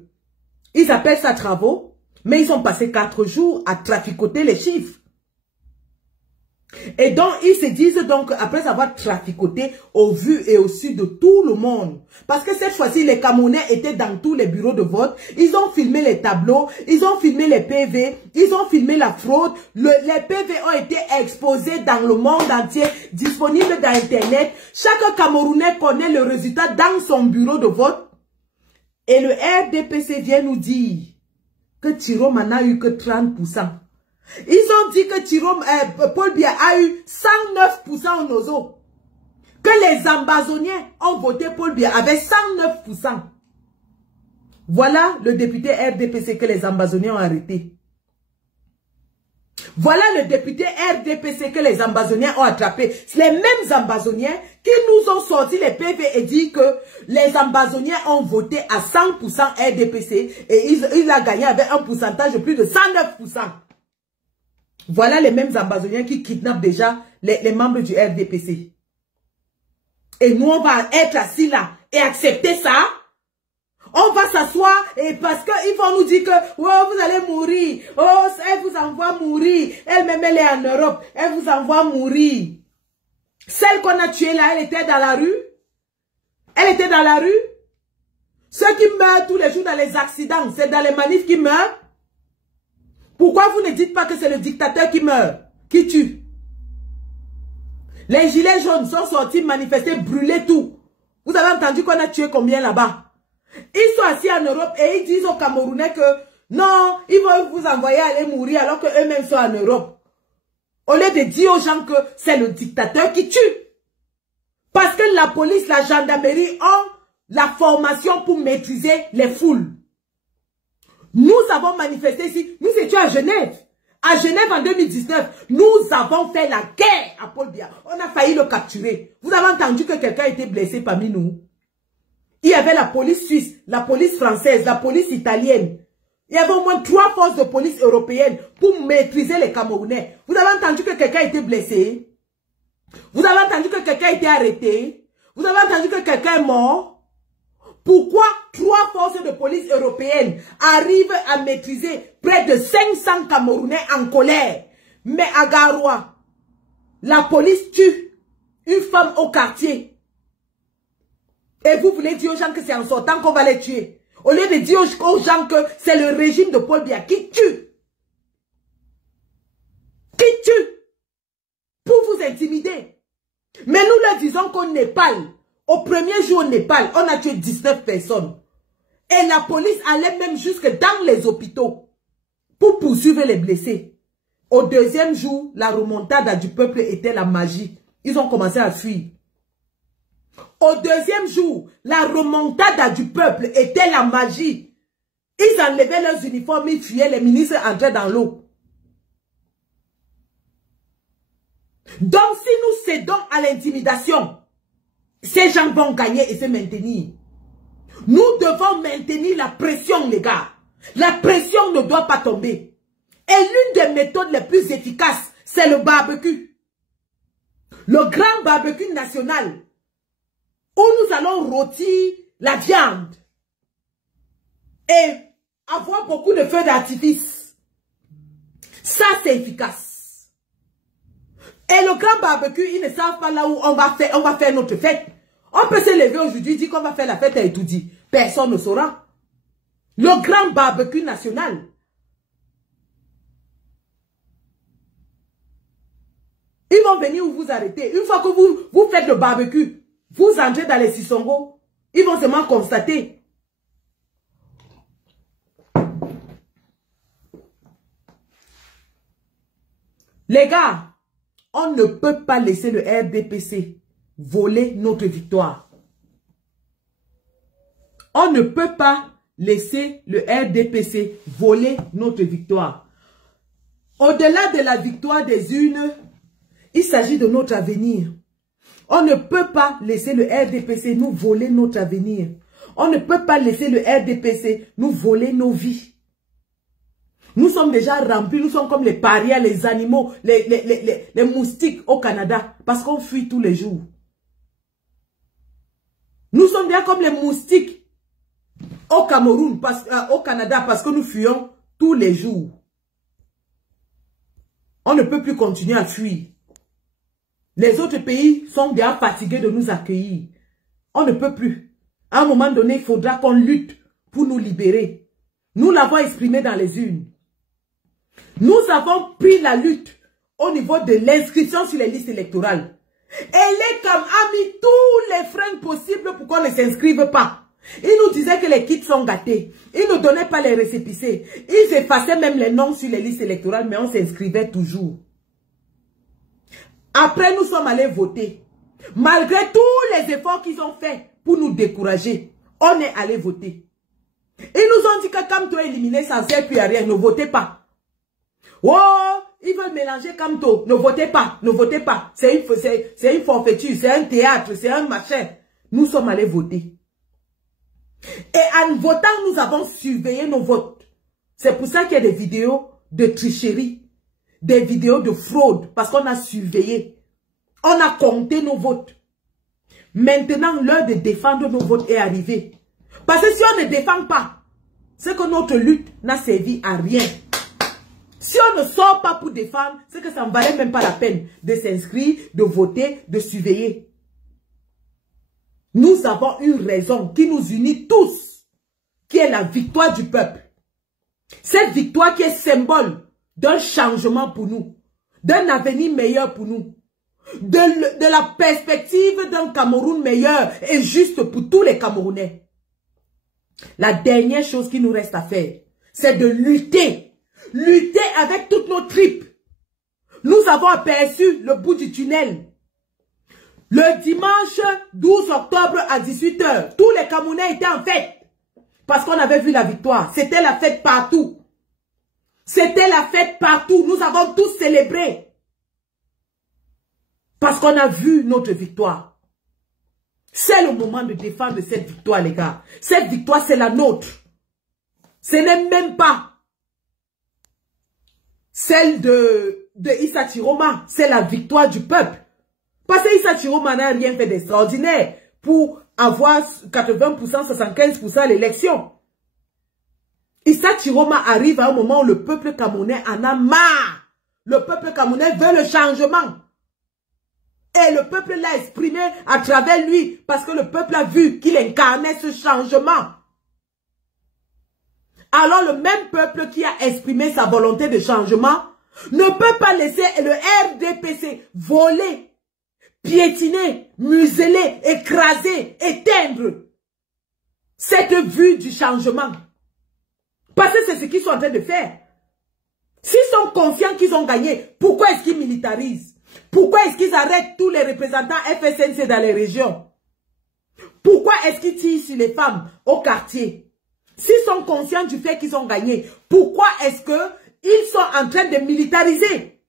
Ils appellent ça travaux, mais ils ont passé 4 jours à traficoter les chiffres. Et donc, ils se disent donc, après avoir traficoté au vu et au su de tout le monde, parce que cette fois-ci, les Camerounais étaient dans tous les bureaux de vote, ils ont filmé les tableaux, ils ont filmé les PV, ils ont filmé la fraude, les PV ont été exposés dans le monde entier, disponibles dans Internet. Chaque Camerounais connaît le résultat dans son bureau de vote. Et le RDPC vient nous dire que Tiroma n'a eu que 30%. Ils ont dit que Paul Biya a eu 109% au Nozo. Que les Ambazoniens ont voté Paul Biya avec 109%. Voilà le député RDPC que les Ambazoniens ont arrêté. Voilà le député RDPC que les Ambazoniens ont attrapé. Les mêmes Ambazoniens qui nous ont sorti les PV et dit que les Ambazoniens ont voté à 100% RDPC et il a gagné avec un pourcentage de plus de 109%. Voilà les mêmes Ambazoniens qui kidnappent déjà les membres du RDPC. Et nous, on va être assis là et accepter ça. On va s'asseoir et parce qu'ils vont nous dire que oh, vous allez mourir. Oh, elle vous envoie mourir. Elle-même, elle est en Europe. Elle vous envoie mourir. Celle qu'on a tuée là, elle était dans la rue. Elle était dans la rue. Ceux qui meurent tous les jours dans les accidents, c'est dans les manifs qui meurent. Pourquoi vous ne dites pas que c'est le dictateur qui meurt, qui tue? Les gilets jaunes sont sortis manifester, brûler tout. Vous avez entendu qu'on a tué combien là-bas? Ils sont assis en Europe et ils disent aux Camerounais que non, ils vont vous envoyer aller mourir alors qu'eux-mêmes sont en Europe. Au lieu de dire aux gens que c'est le dictateur qui tue. Parce que la police, la gendarmerie ont la formation pour maîtriser les foules. Nous avons manifesté ici, nous étions à Genève. À Genève en 2019, nous avons fait la guerre à Paul Biya. On a failli le capturer. Vous avez entendu que quelqu'un a été blessé parmi nous? Il y avait la police suisse, la police française, la police italienne. Il y avait au moins 3 forces de police européennes pour maîtriser les Camerounais. Vous avez entendu que quelqu'un a été blessé? Vous avez entendu que quelqu'un a été arrêté? Vous avez entendu que quelqu'un est mort? Pourquoi 3 forces de police européennes arrivent à maîtriser près de 500 Camerounais en colère? Mais à Garoua, la police tue une femme au quartier. Et vous voulez dire aux gens que c'est en sortant qu'on va les tuer. Au lieu de dire aux gens que c'est le régime de Paul Biya qui tue. Qui tue. Pour vous intimider. Mais nous leur disons qu'au Népal, au premier jour au Népal, on a tué 19 personnes. Et la police allait même jusque dans les hôpitaux pour poursuivre les blessés. Au deuxième jour, la remontada du peuple était la magie. Ils ont commencé à fuir. Au deuxième jour, la remontada du peuple était la magie. Ils enlevaient leurs uniformes, ils fuyaient, les ministres entraient dans l'eau. Donc si nous cédons à l'intimidation, ces gens vont gagner et se maintenir. Nous devons maintenir la pression, les gars. La pression ne doit pas tomber. Et l'une des méthodes les plus efficaces, c'est le barbecue. Le grand barbecue national. Où nous allons rôtir la viande. Et avoir beaucoup de feux d'artifice. Ça, c'est efficace. Et le grand barbecue, ils ne savent pas là où on va faire notre fête. On peut se lever aujourd'hui, dire qu'on va faire la fête et tout dit. Personne ne saura. Le grand barbecue national. Ils vont venir vous arrêter. Une fois que vous faites le barbecue, vous entrez dans les Sissongo, ils vont seulement constater. Les gars, on ne peut pas laisser le RDPC voler notre victoire. On ne peut pas laisser le RDPC voler notre victoire. Au-delà de la victoire des unes, il s'agit de notre avenir. On ne peut pas laisser le RDPC nous voler notre avenir. On ne peut pas laisser le RDPC nous voler nos vies. Nous sommes déjà remplis, nous sommes comme les parias, les animaux, les moustiques au Canada, parce qu'on fuit tous les jours. Nous sommes bien comme les moustiques au Cameroun, au Canada, parce que nous fuyons tous les jours. On ne peut plus continuer à fuir. Les autres pays sont bien fatigués de nous accueillir. On ne peut plus. À un moment donné, il faudra qu'on lutte pour nous libérer. Nous l'avons exprimé dans les urnes. Nous avons pris la lutte au niveau de l'inscription sur les listes électorales. Et les CAM a mis tous les freins possibles pour qu'on ne s'inscrive pas. Ils nous disaient que les kits sont gâtés. Ils ne donnaient pas les récépissés. Ils effaçaient même les noms sur les listes électorales, mais on s'inscrivait toujours. Après, nous sommes allés voter. Malgré tous les efforts qu'ils ont faits pour nous décourager, on est allé voter. Ils nous ont dit que Kamto est éliminé, ça ne sert plus à rien, ne votez pas. Oh, ils veulent mélanger Kamto, ne votez pas, ne votez pas. C'est une forfaiture, c'est un théâtre, c'est un machin. Nous sommes allés voter. Et en votant, nous avons surveillé nos votes. C'est pour ça qu'il y a des vidéos de tricherie, des vidéos de fraude, parce qu'on a surveillé. On a compté nos votes. Maintenant, l'heure de défendre nos votes est arrivée. Parce que si on ne défend pas, c'est que notre lutte n'a servi à rien. Si on ne sort pas pour défendre, c'est que ça ne valait même pas la peine de s'inscrire, de voter, de surveiller. Nous avons une raison qui nous unit tous, qui est la victoire du peuple. Cette victoire qui est symbole d'un changement pour nous, d'un avenir meilleur pour nous, de la perspective d'un Cameroun meilleur et juste pour tous les Camerounais. La dernière chose qui nous reste à faire, c'est de lutter. Lutter avec toutes nos tripes. Nous avons aperçu le bout du tunnel. Le dimanche 12 octobre à 18 h, tous les Camerounais étaient en fête. Parce qu'on avait vu la victoire. C'était la fête partout. C'était la fête partout. Nous avons tous célébré. Parce qu'on a vu notre victoire. C'est le moment de défendre cette victoire, les gars. Cette victoire, c'est la nôtre. Ce n'est même pas celle de Issa Chiroma. C'est la victoire du peuple. Parce que Issa Chiroma n'a rien fait d'extraordinaire pour avoir 80%, 75% à l'élection. Issa Chiroma arrive à un moment où le peuple camerounais en a marre. Le peuple camerounais veut le changement. Et le peuple l'a exprimé à travers lui parce que le peuple a vu qu'il incarnait ce changement. Alors le même peuple qui a exprimé sa volonté de changement ne peut pas laisser le RDPC voler, piétiner, museler, écraser, éteindre cette vue du changement. Parce que c'est ce qu'ils sont en train de faire. S'ils sont conscients qu'ils ont gagné, pourquoi est-ce qu'ils militarisent? Pourquoi est-ce qu'ils arrêtent tous les représentants FSNC dans les régions? Pourquoi est-ce qu'ils tirent sur les femmes au quartier? S'ils sont conscients du fait qu'ils ont gagné, pourquoi est-ce qu'ils sont en train de militariser?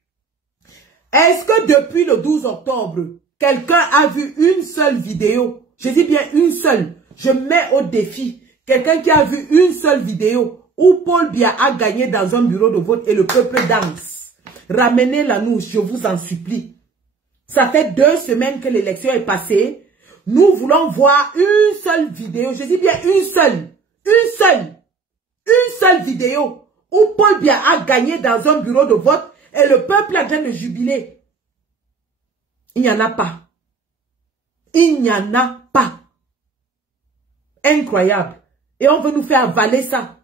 Est-ce que depuis le 12 octobre, quelqu'un a vu une seule vidéo? Je dis bien une seule. Je mets au défi quelqu'un qui a vu une seule vidéo où Paul Biya a gagné dans un bureau de vote et le peuple danse. Ramenez-la nous, je vous en supplie. Ça fait 2 semaines que l'élection est passée. Nous voulons voir une seule vidéo. Je dis bien une seule vidéo où Paul Biya a gagné dans un bureau de vote et le peuple est en train de jubiler. Il n'y en a pas. Il n'y en a pas. Incroyable. Et on veut nous faire avaler ça.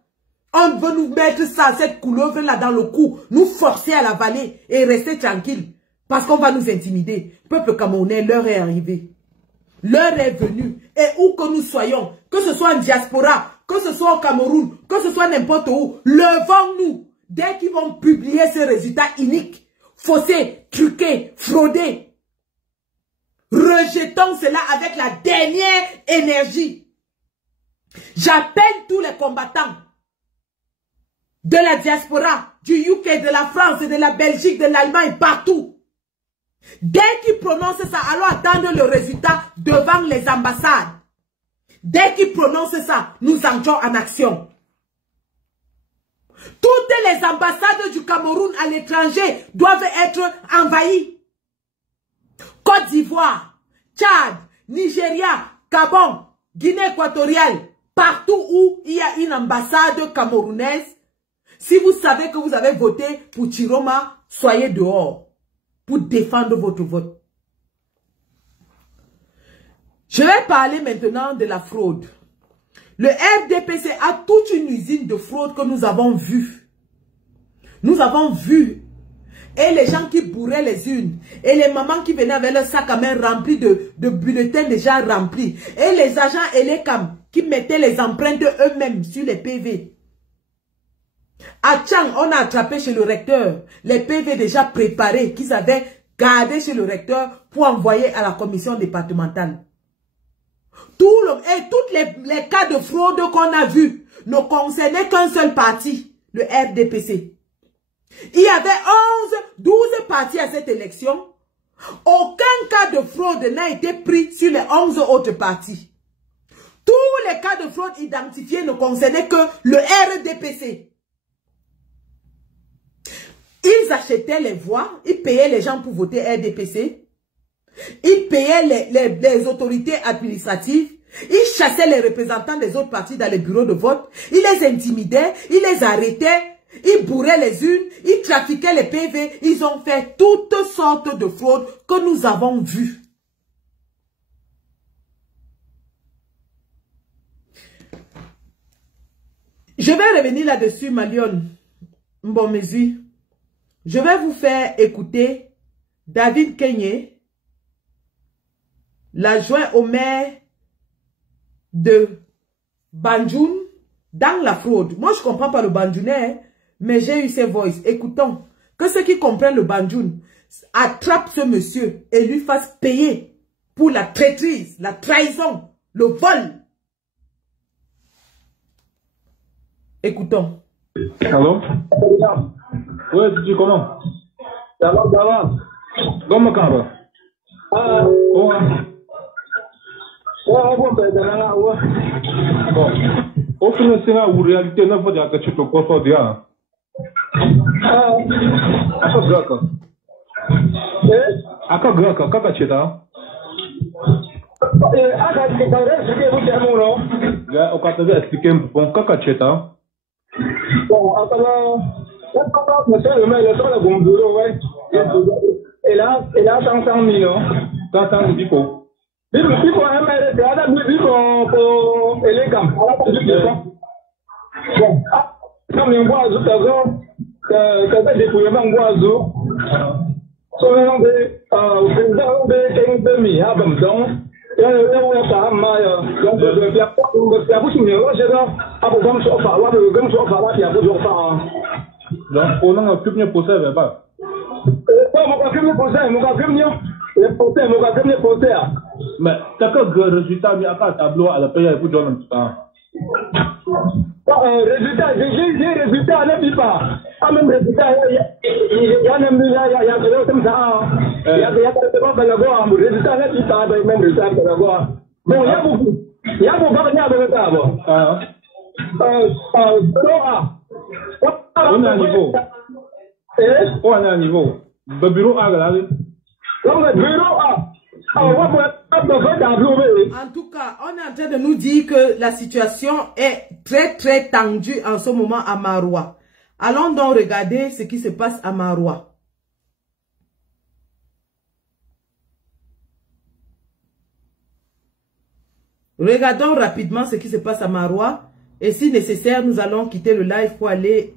On veut nous mettre ça, cette couleuvre là dans le cou, nous forcer à l'avaler et rester tranquille. Parce qu'on va nous intimider. Peuple camerounais, l'heure est arrivée. L'heure est venue. Et où que nous soyons, que ce soit en diaspora, que ce soit au Cameroun, que ce soit n'importe où, levons-nous. Dès qu'ils vont publier ces résultats iniques, faussés, truqués, fraudés, rejetons cela avec la dernière énergie. J'appelle tous les combattants de la diaspora, du UK, de la France, de la Belgique, de l'Allemagne, partout. Dès qu'ils prononcent ça, allons attendre le résultat devant les ambassades. Dès qu'ils prononcent ça, nous entrons en action. Toutes les ambassades du Cameroun à l'étranger doivent être envahies. Côte d'Ivoire, Tchad, Nigeria, Gabon, Guinée équatoriale, partout où il y a une ambassade camerounaise, si vous savez que vous avez voté pour Chiroma, soyez dehors pour défendre votre vote. Je vais parler maintenant de la fraude. Le RDPC a toute une usine de fraude que nous avons vue. Nous avons vu. Et les gens qui bourraient les urnes. Et les mamans qui venaient avec leur sac à main rempli de bulletins déjà remplis. Et les agents et les CAM qui mettaient les empreintes eux-mêmes sur les PV. À Tchang, on a attrapé chez le recteur les PV déjà préparés qu'ils avaient gardés chez le recteur pour envoyer à la commission départementale. Tous les cas de fraude qu'on a vus ne concernaient qu'un seul parti, le RDPC. Il y avait 12 partis à cette élection. Aucun cas de fraude n'a été pris sur les 11 autres partis. Tous les cas de fraude identifiés ne concernaient que le RDPC. Ils achetaient les voix, ils payaient les gens pour voter RDPC. Ils payaient les autorités administratives. Ils chassaient les représentants des autres partis dans les bureaux de vote. Ils les intimidaient, ils les arrêtaient. Ils bourraient les urnes, ils trafiquaient les PV. Ils ont fait toutes sortes de fraudes que nous avons vues. Je vais revenir là-dessus, Malion Mbomezi. Je vais vous faire écouter David Kenyé, l'adjoint au maire de Banjoun, dans la fraude. Moi, je ne comprends pas le Banjounais, mais j'ai eu ses voix. Écoutons, que ceux qui comprennent le Banjoun attrapent ce monsieur et lui fassent payer pour la traîtrise, la trahison, le vol. Écoutons. Allô? Ouais, tu dis comment? Ça va, ça va. Comment ça va? Bon. Au final, c'est la réalité, non, faut dire que tu te conçois bien. Il a 500 millions. 500 millions. Il faut un maire pour les camps. Bon, comme les oiseaux, quand ça dépouillement d'oiseaux, sur le président de 15 000, à Bamdon, il y a un Sahama, donc il y a beaucoup de mieux. Je vais avoir un sofa, le grand sofa, il y a beaucoup de sofa. Donc, on a un peu mieux pour ça, mais pas. Mais t'as que résultat, mais à part tableau à la paye pour donner un temps. Résultat, j'ai résultat, ne dis pas. Ah, même résultat, il y a même il y a comme ça. Il y a résultat, ne dis pas, même résultat, bon, il y a beaucoup. Il y a beaucoup de résultats. On a un niveau. On a un niveau. Le bureau A, là. Le bureau A. En tout cas, on est en train de nous dire que la situation est très tendue en ce moment à Maroua. Allons donc regarder ce qui se passe à Maroua. Regardons rapidement ce qui se passe à Maroua. Et si nécessaire, nous allons quitter le live pour aller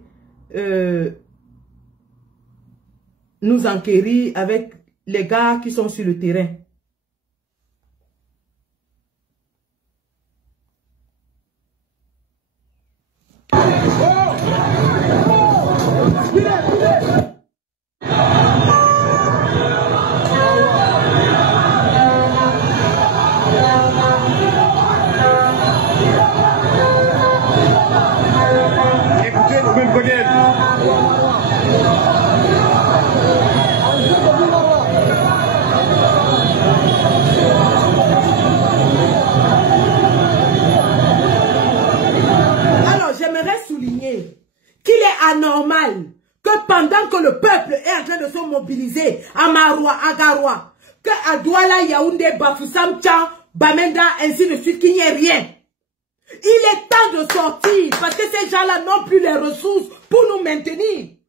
nous enquérir avec les gars qui sont sur le terrain. Anormal que pendant que le peuple est en train de se mobiliser à Maroua, à Garoua, que à Douala, Yaoundé, Bafoussam, Tchan, Bamenda, ainsi de suite, qu'il n'y ait rien. Il est temps de sortir parce que ces gens-là n'ont plus les ressources pour nous maintenir. Il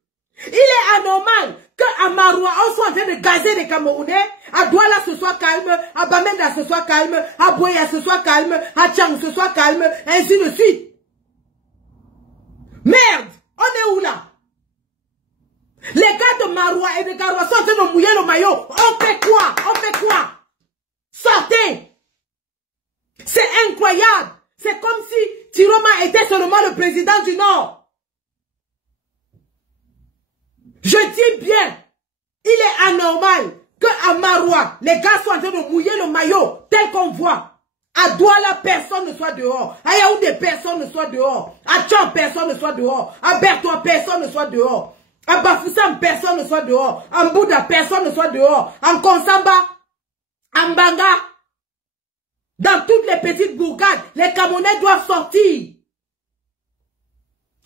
est anormal qu'à Maroua, on soit en train de gazer les Camerounais, à Douala ce soit calme, à Bamenda ce soit calme, à Boya ce soit calme, à Tchang ce soit calme, ainsi de suite. Merde! On est où là? Les gars de Maroua et de Garoua sont en train de mouiller le maillot. On fait quoi? On fait quoi? Sortez! C'est incroyable. C'est comme si Tiroma était seulement le président du Nord. Je dis bien, il est anormal qu'à Maroua, les gars soient en train de mouiller le maillot tel qu'on voit. À Douala, personne ne soit dehors. À Yaoundé, personne ne soit dehors. À Tcham, personne ne soit dehors. À Bertois, personne ne soit dehors. À Bafoussam, personne ne soit dehors. À Mbouda, personne ne soit dehors. En Konsamba, en Mbanga, dans toutes les petites bourgades, les Camerounais doivent sortir.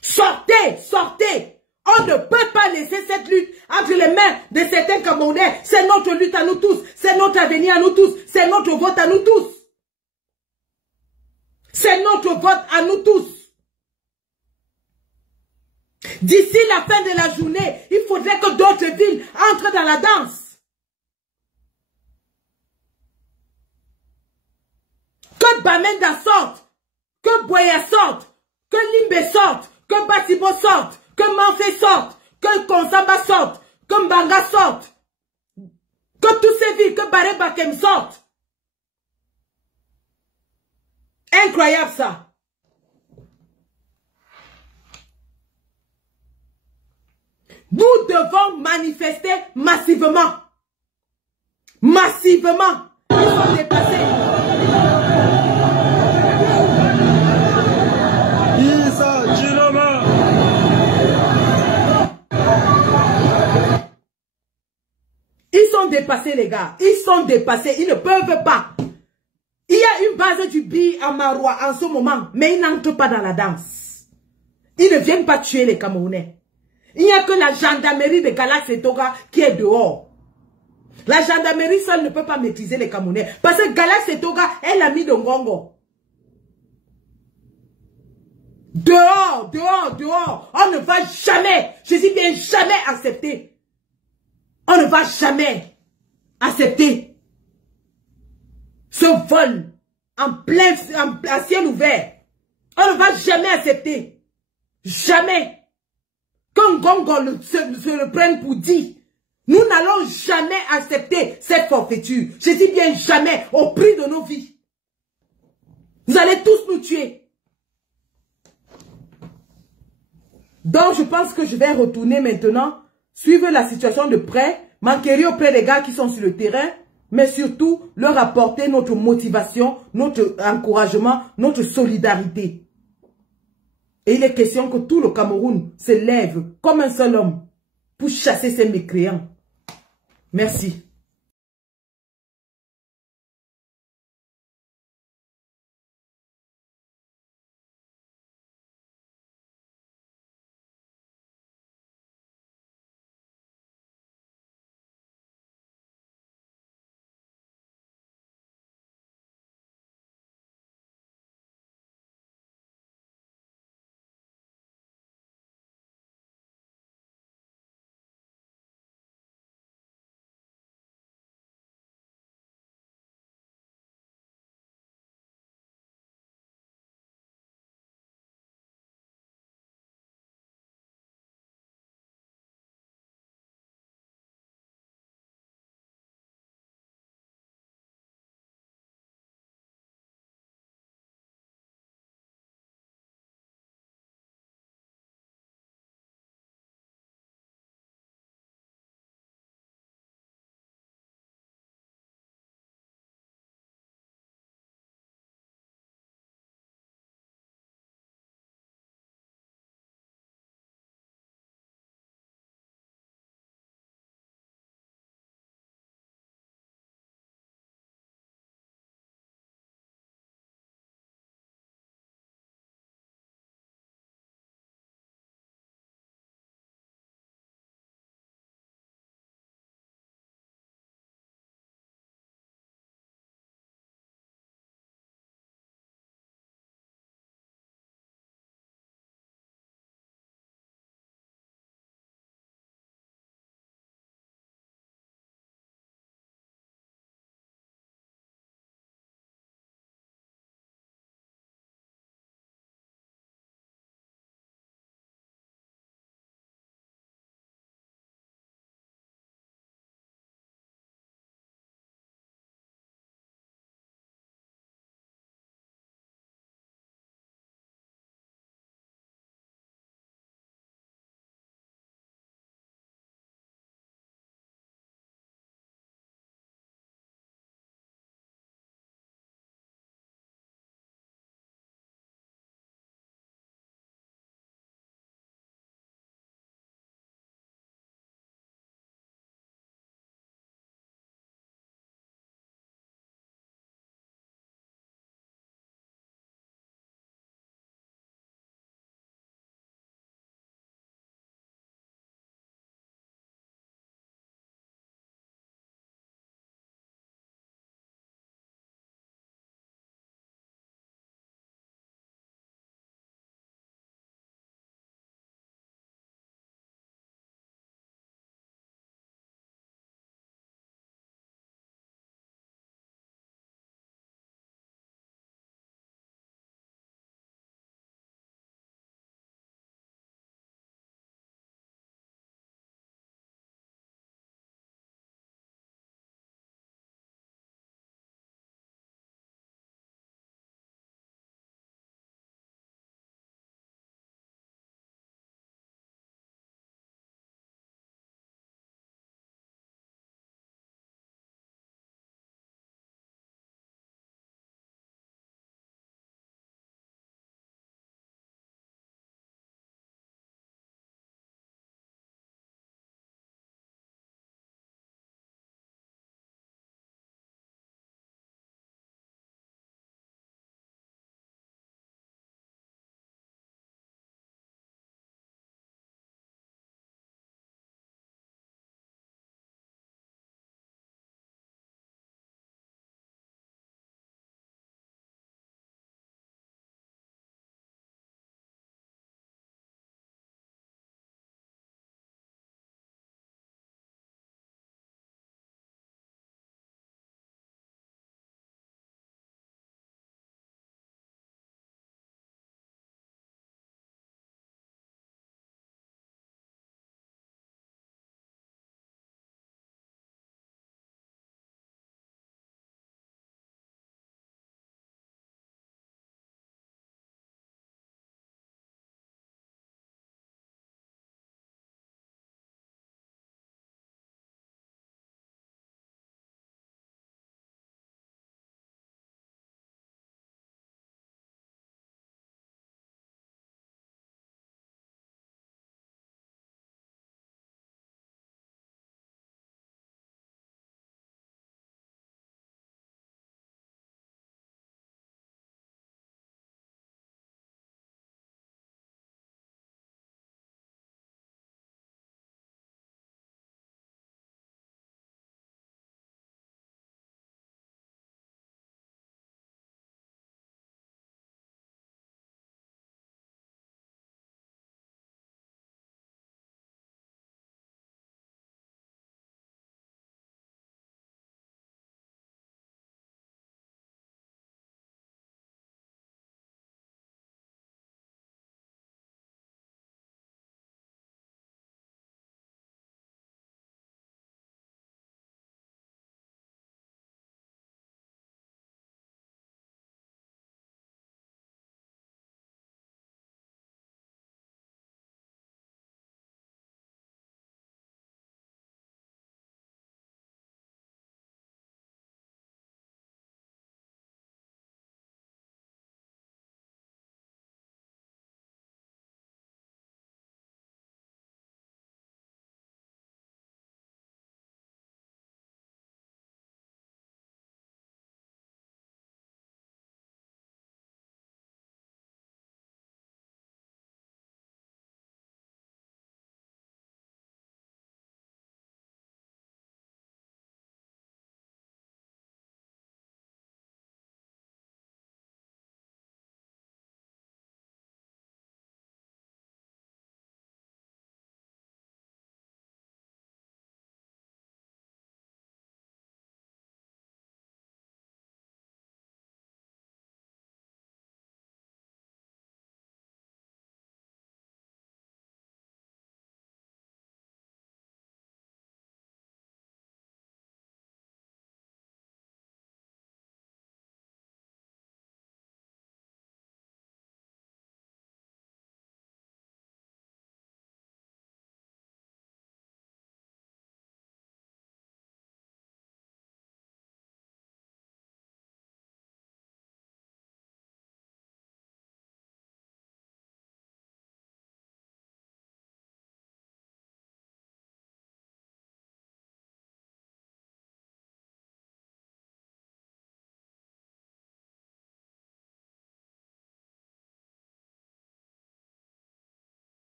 Sortez, sortez. On ne peut pas laisser cette lutte entre les mains de certains Camerounais. C'est notre lutte à nous tous. C'est notre avenir à nous tous. C'est notre vote à nous tous. C'est notre vote à nous tous. D'ici la fin de la journée, il faudrait que d'autres villes entrent dans la danse. Que Bamenda sorte, que Boya sorte, que Limbe sorte, que Batibo sorte, que Manfé sorte, que Konsamba sorte, que Mbanga sorte, que toutes ces villes, que Baré Bakem sortent. Incroyable ça. Nous devons manifester massivement. Massivement. Ils sont dépassés. Ils sont dépassés les gars. Ils sont dépassés. Ils ne peuvent pas. Il y a une base du BI à Maroua en ce moment, mais ils n'entrent pas dans la danse. Ils ne viennent pas tuer les Camerounais. Il n'y a que la gendarmerie de Galax et Toga qui est dehors. La gendarmerie seule ne peut pas maîtriser les Camerounais. Parce que Galax et Toga est l'ami de Ngongo. Dehors, dehors, dehors. On ne va jamais, je dis bien jamais accepter. On ne va jamais accepter ce vol en ciel ouvert. On ne va jamais accepter. Jamais. Quand Ngongo se le prenne pour dit, nous n'allons jamais accepter cette forfaiture. Je dis bien jamais, au prix de nos vies. Vous allez tous nous tuer. Donc je pense que je vais retourner maintenant, suivre la situation de près, m'enquérir auprès des gars qui sont sur le terrain, mais surtout leur apporter notre motivation, notre encouragement, notre solidarité. Et il est question que tout le Cameroun se lève comme un seul homme pour chasser ces mécréants. Merci.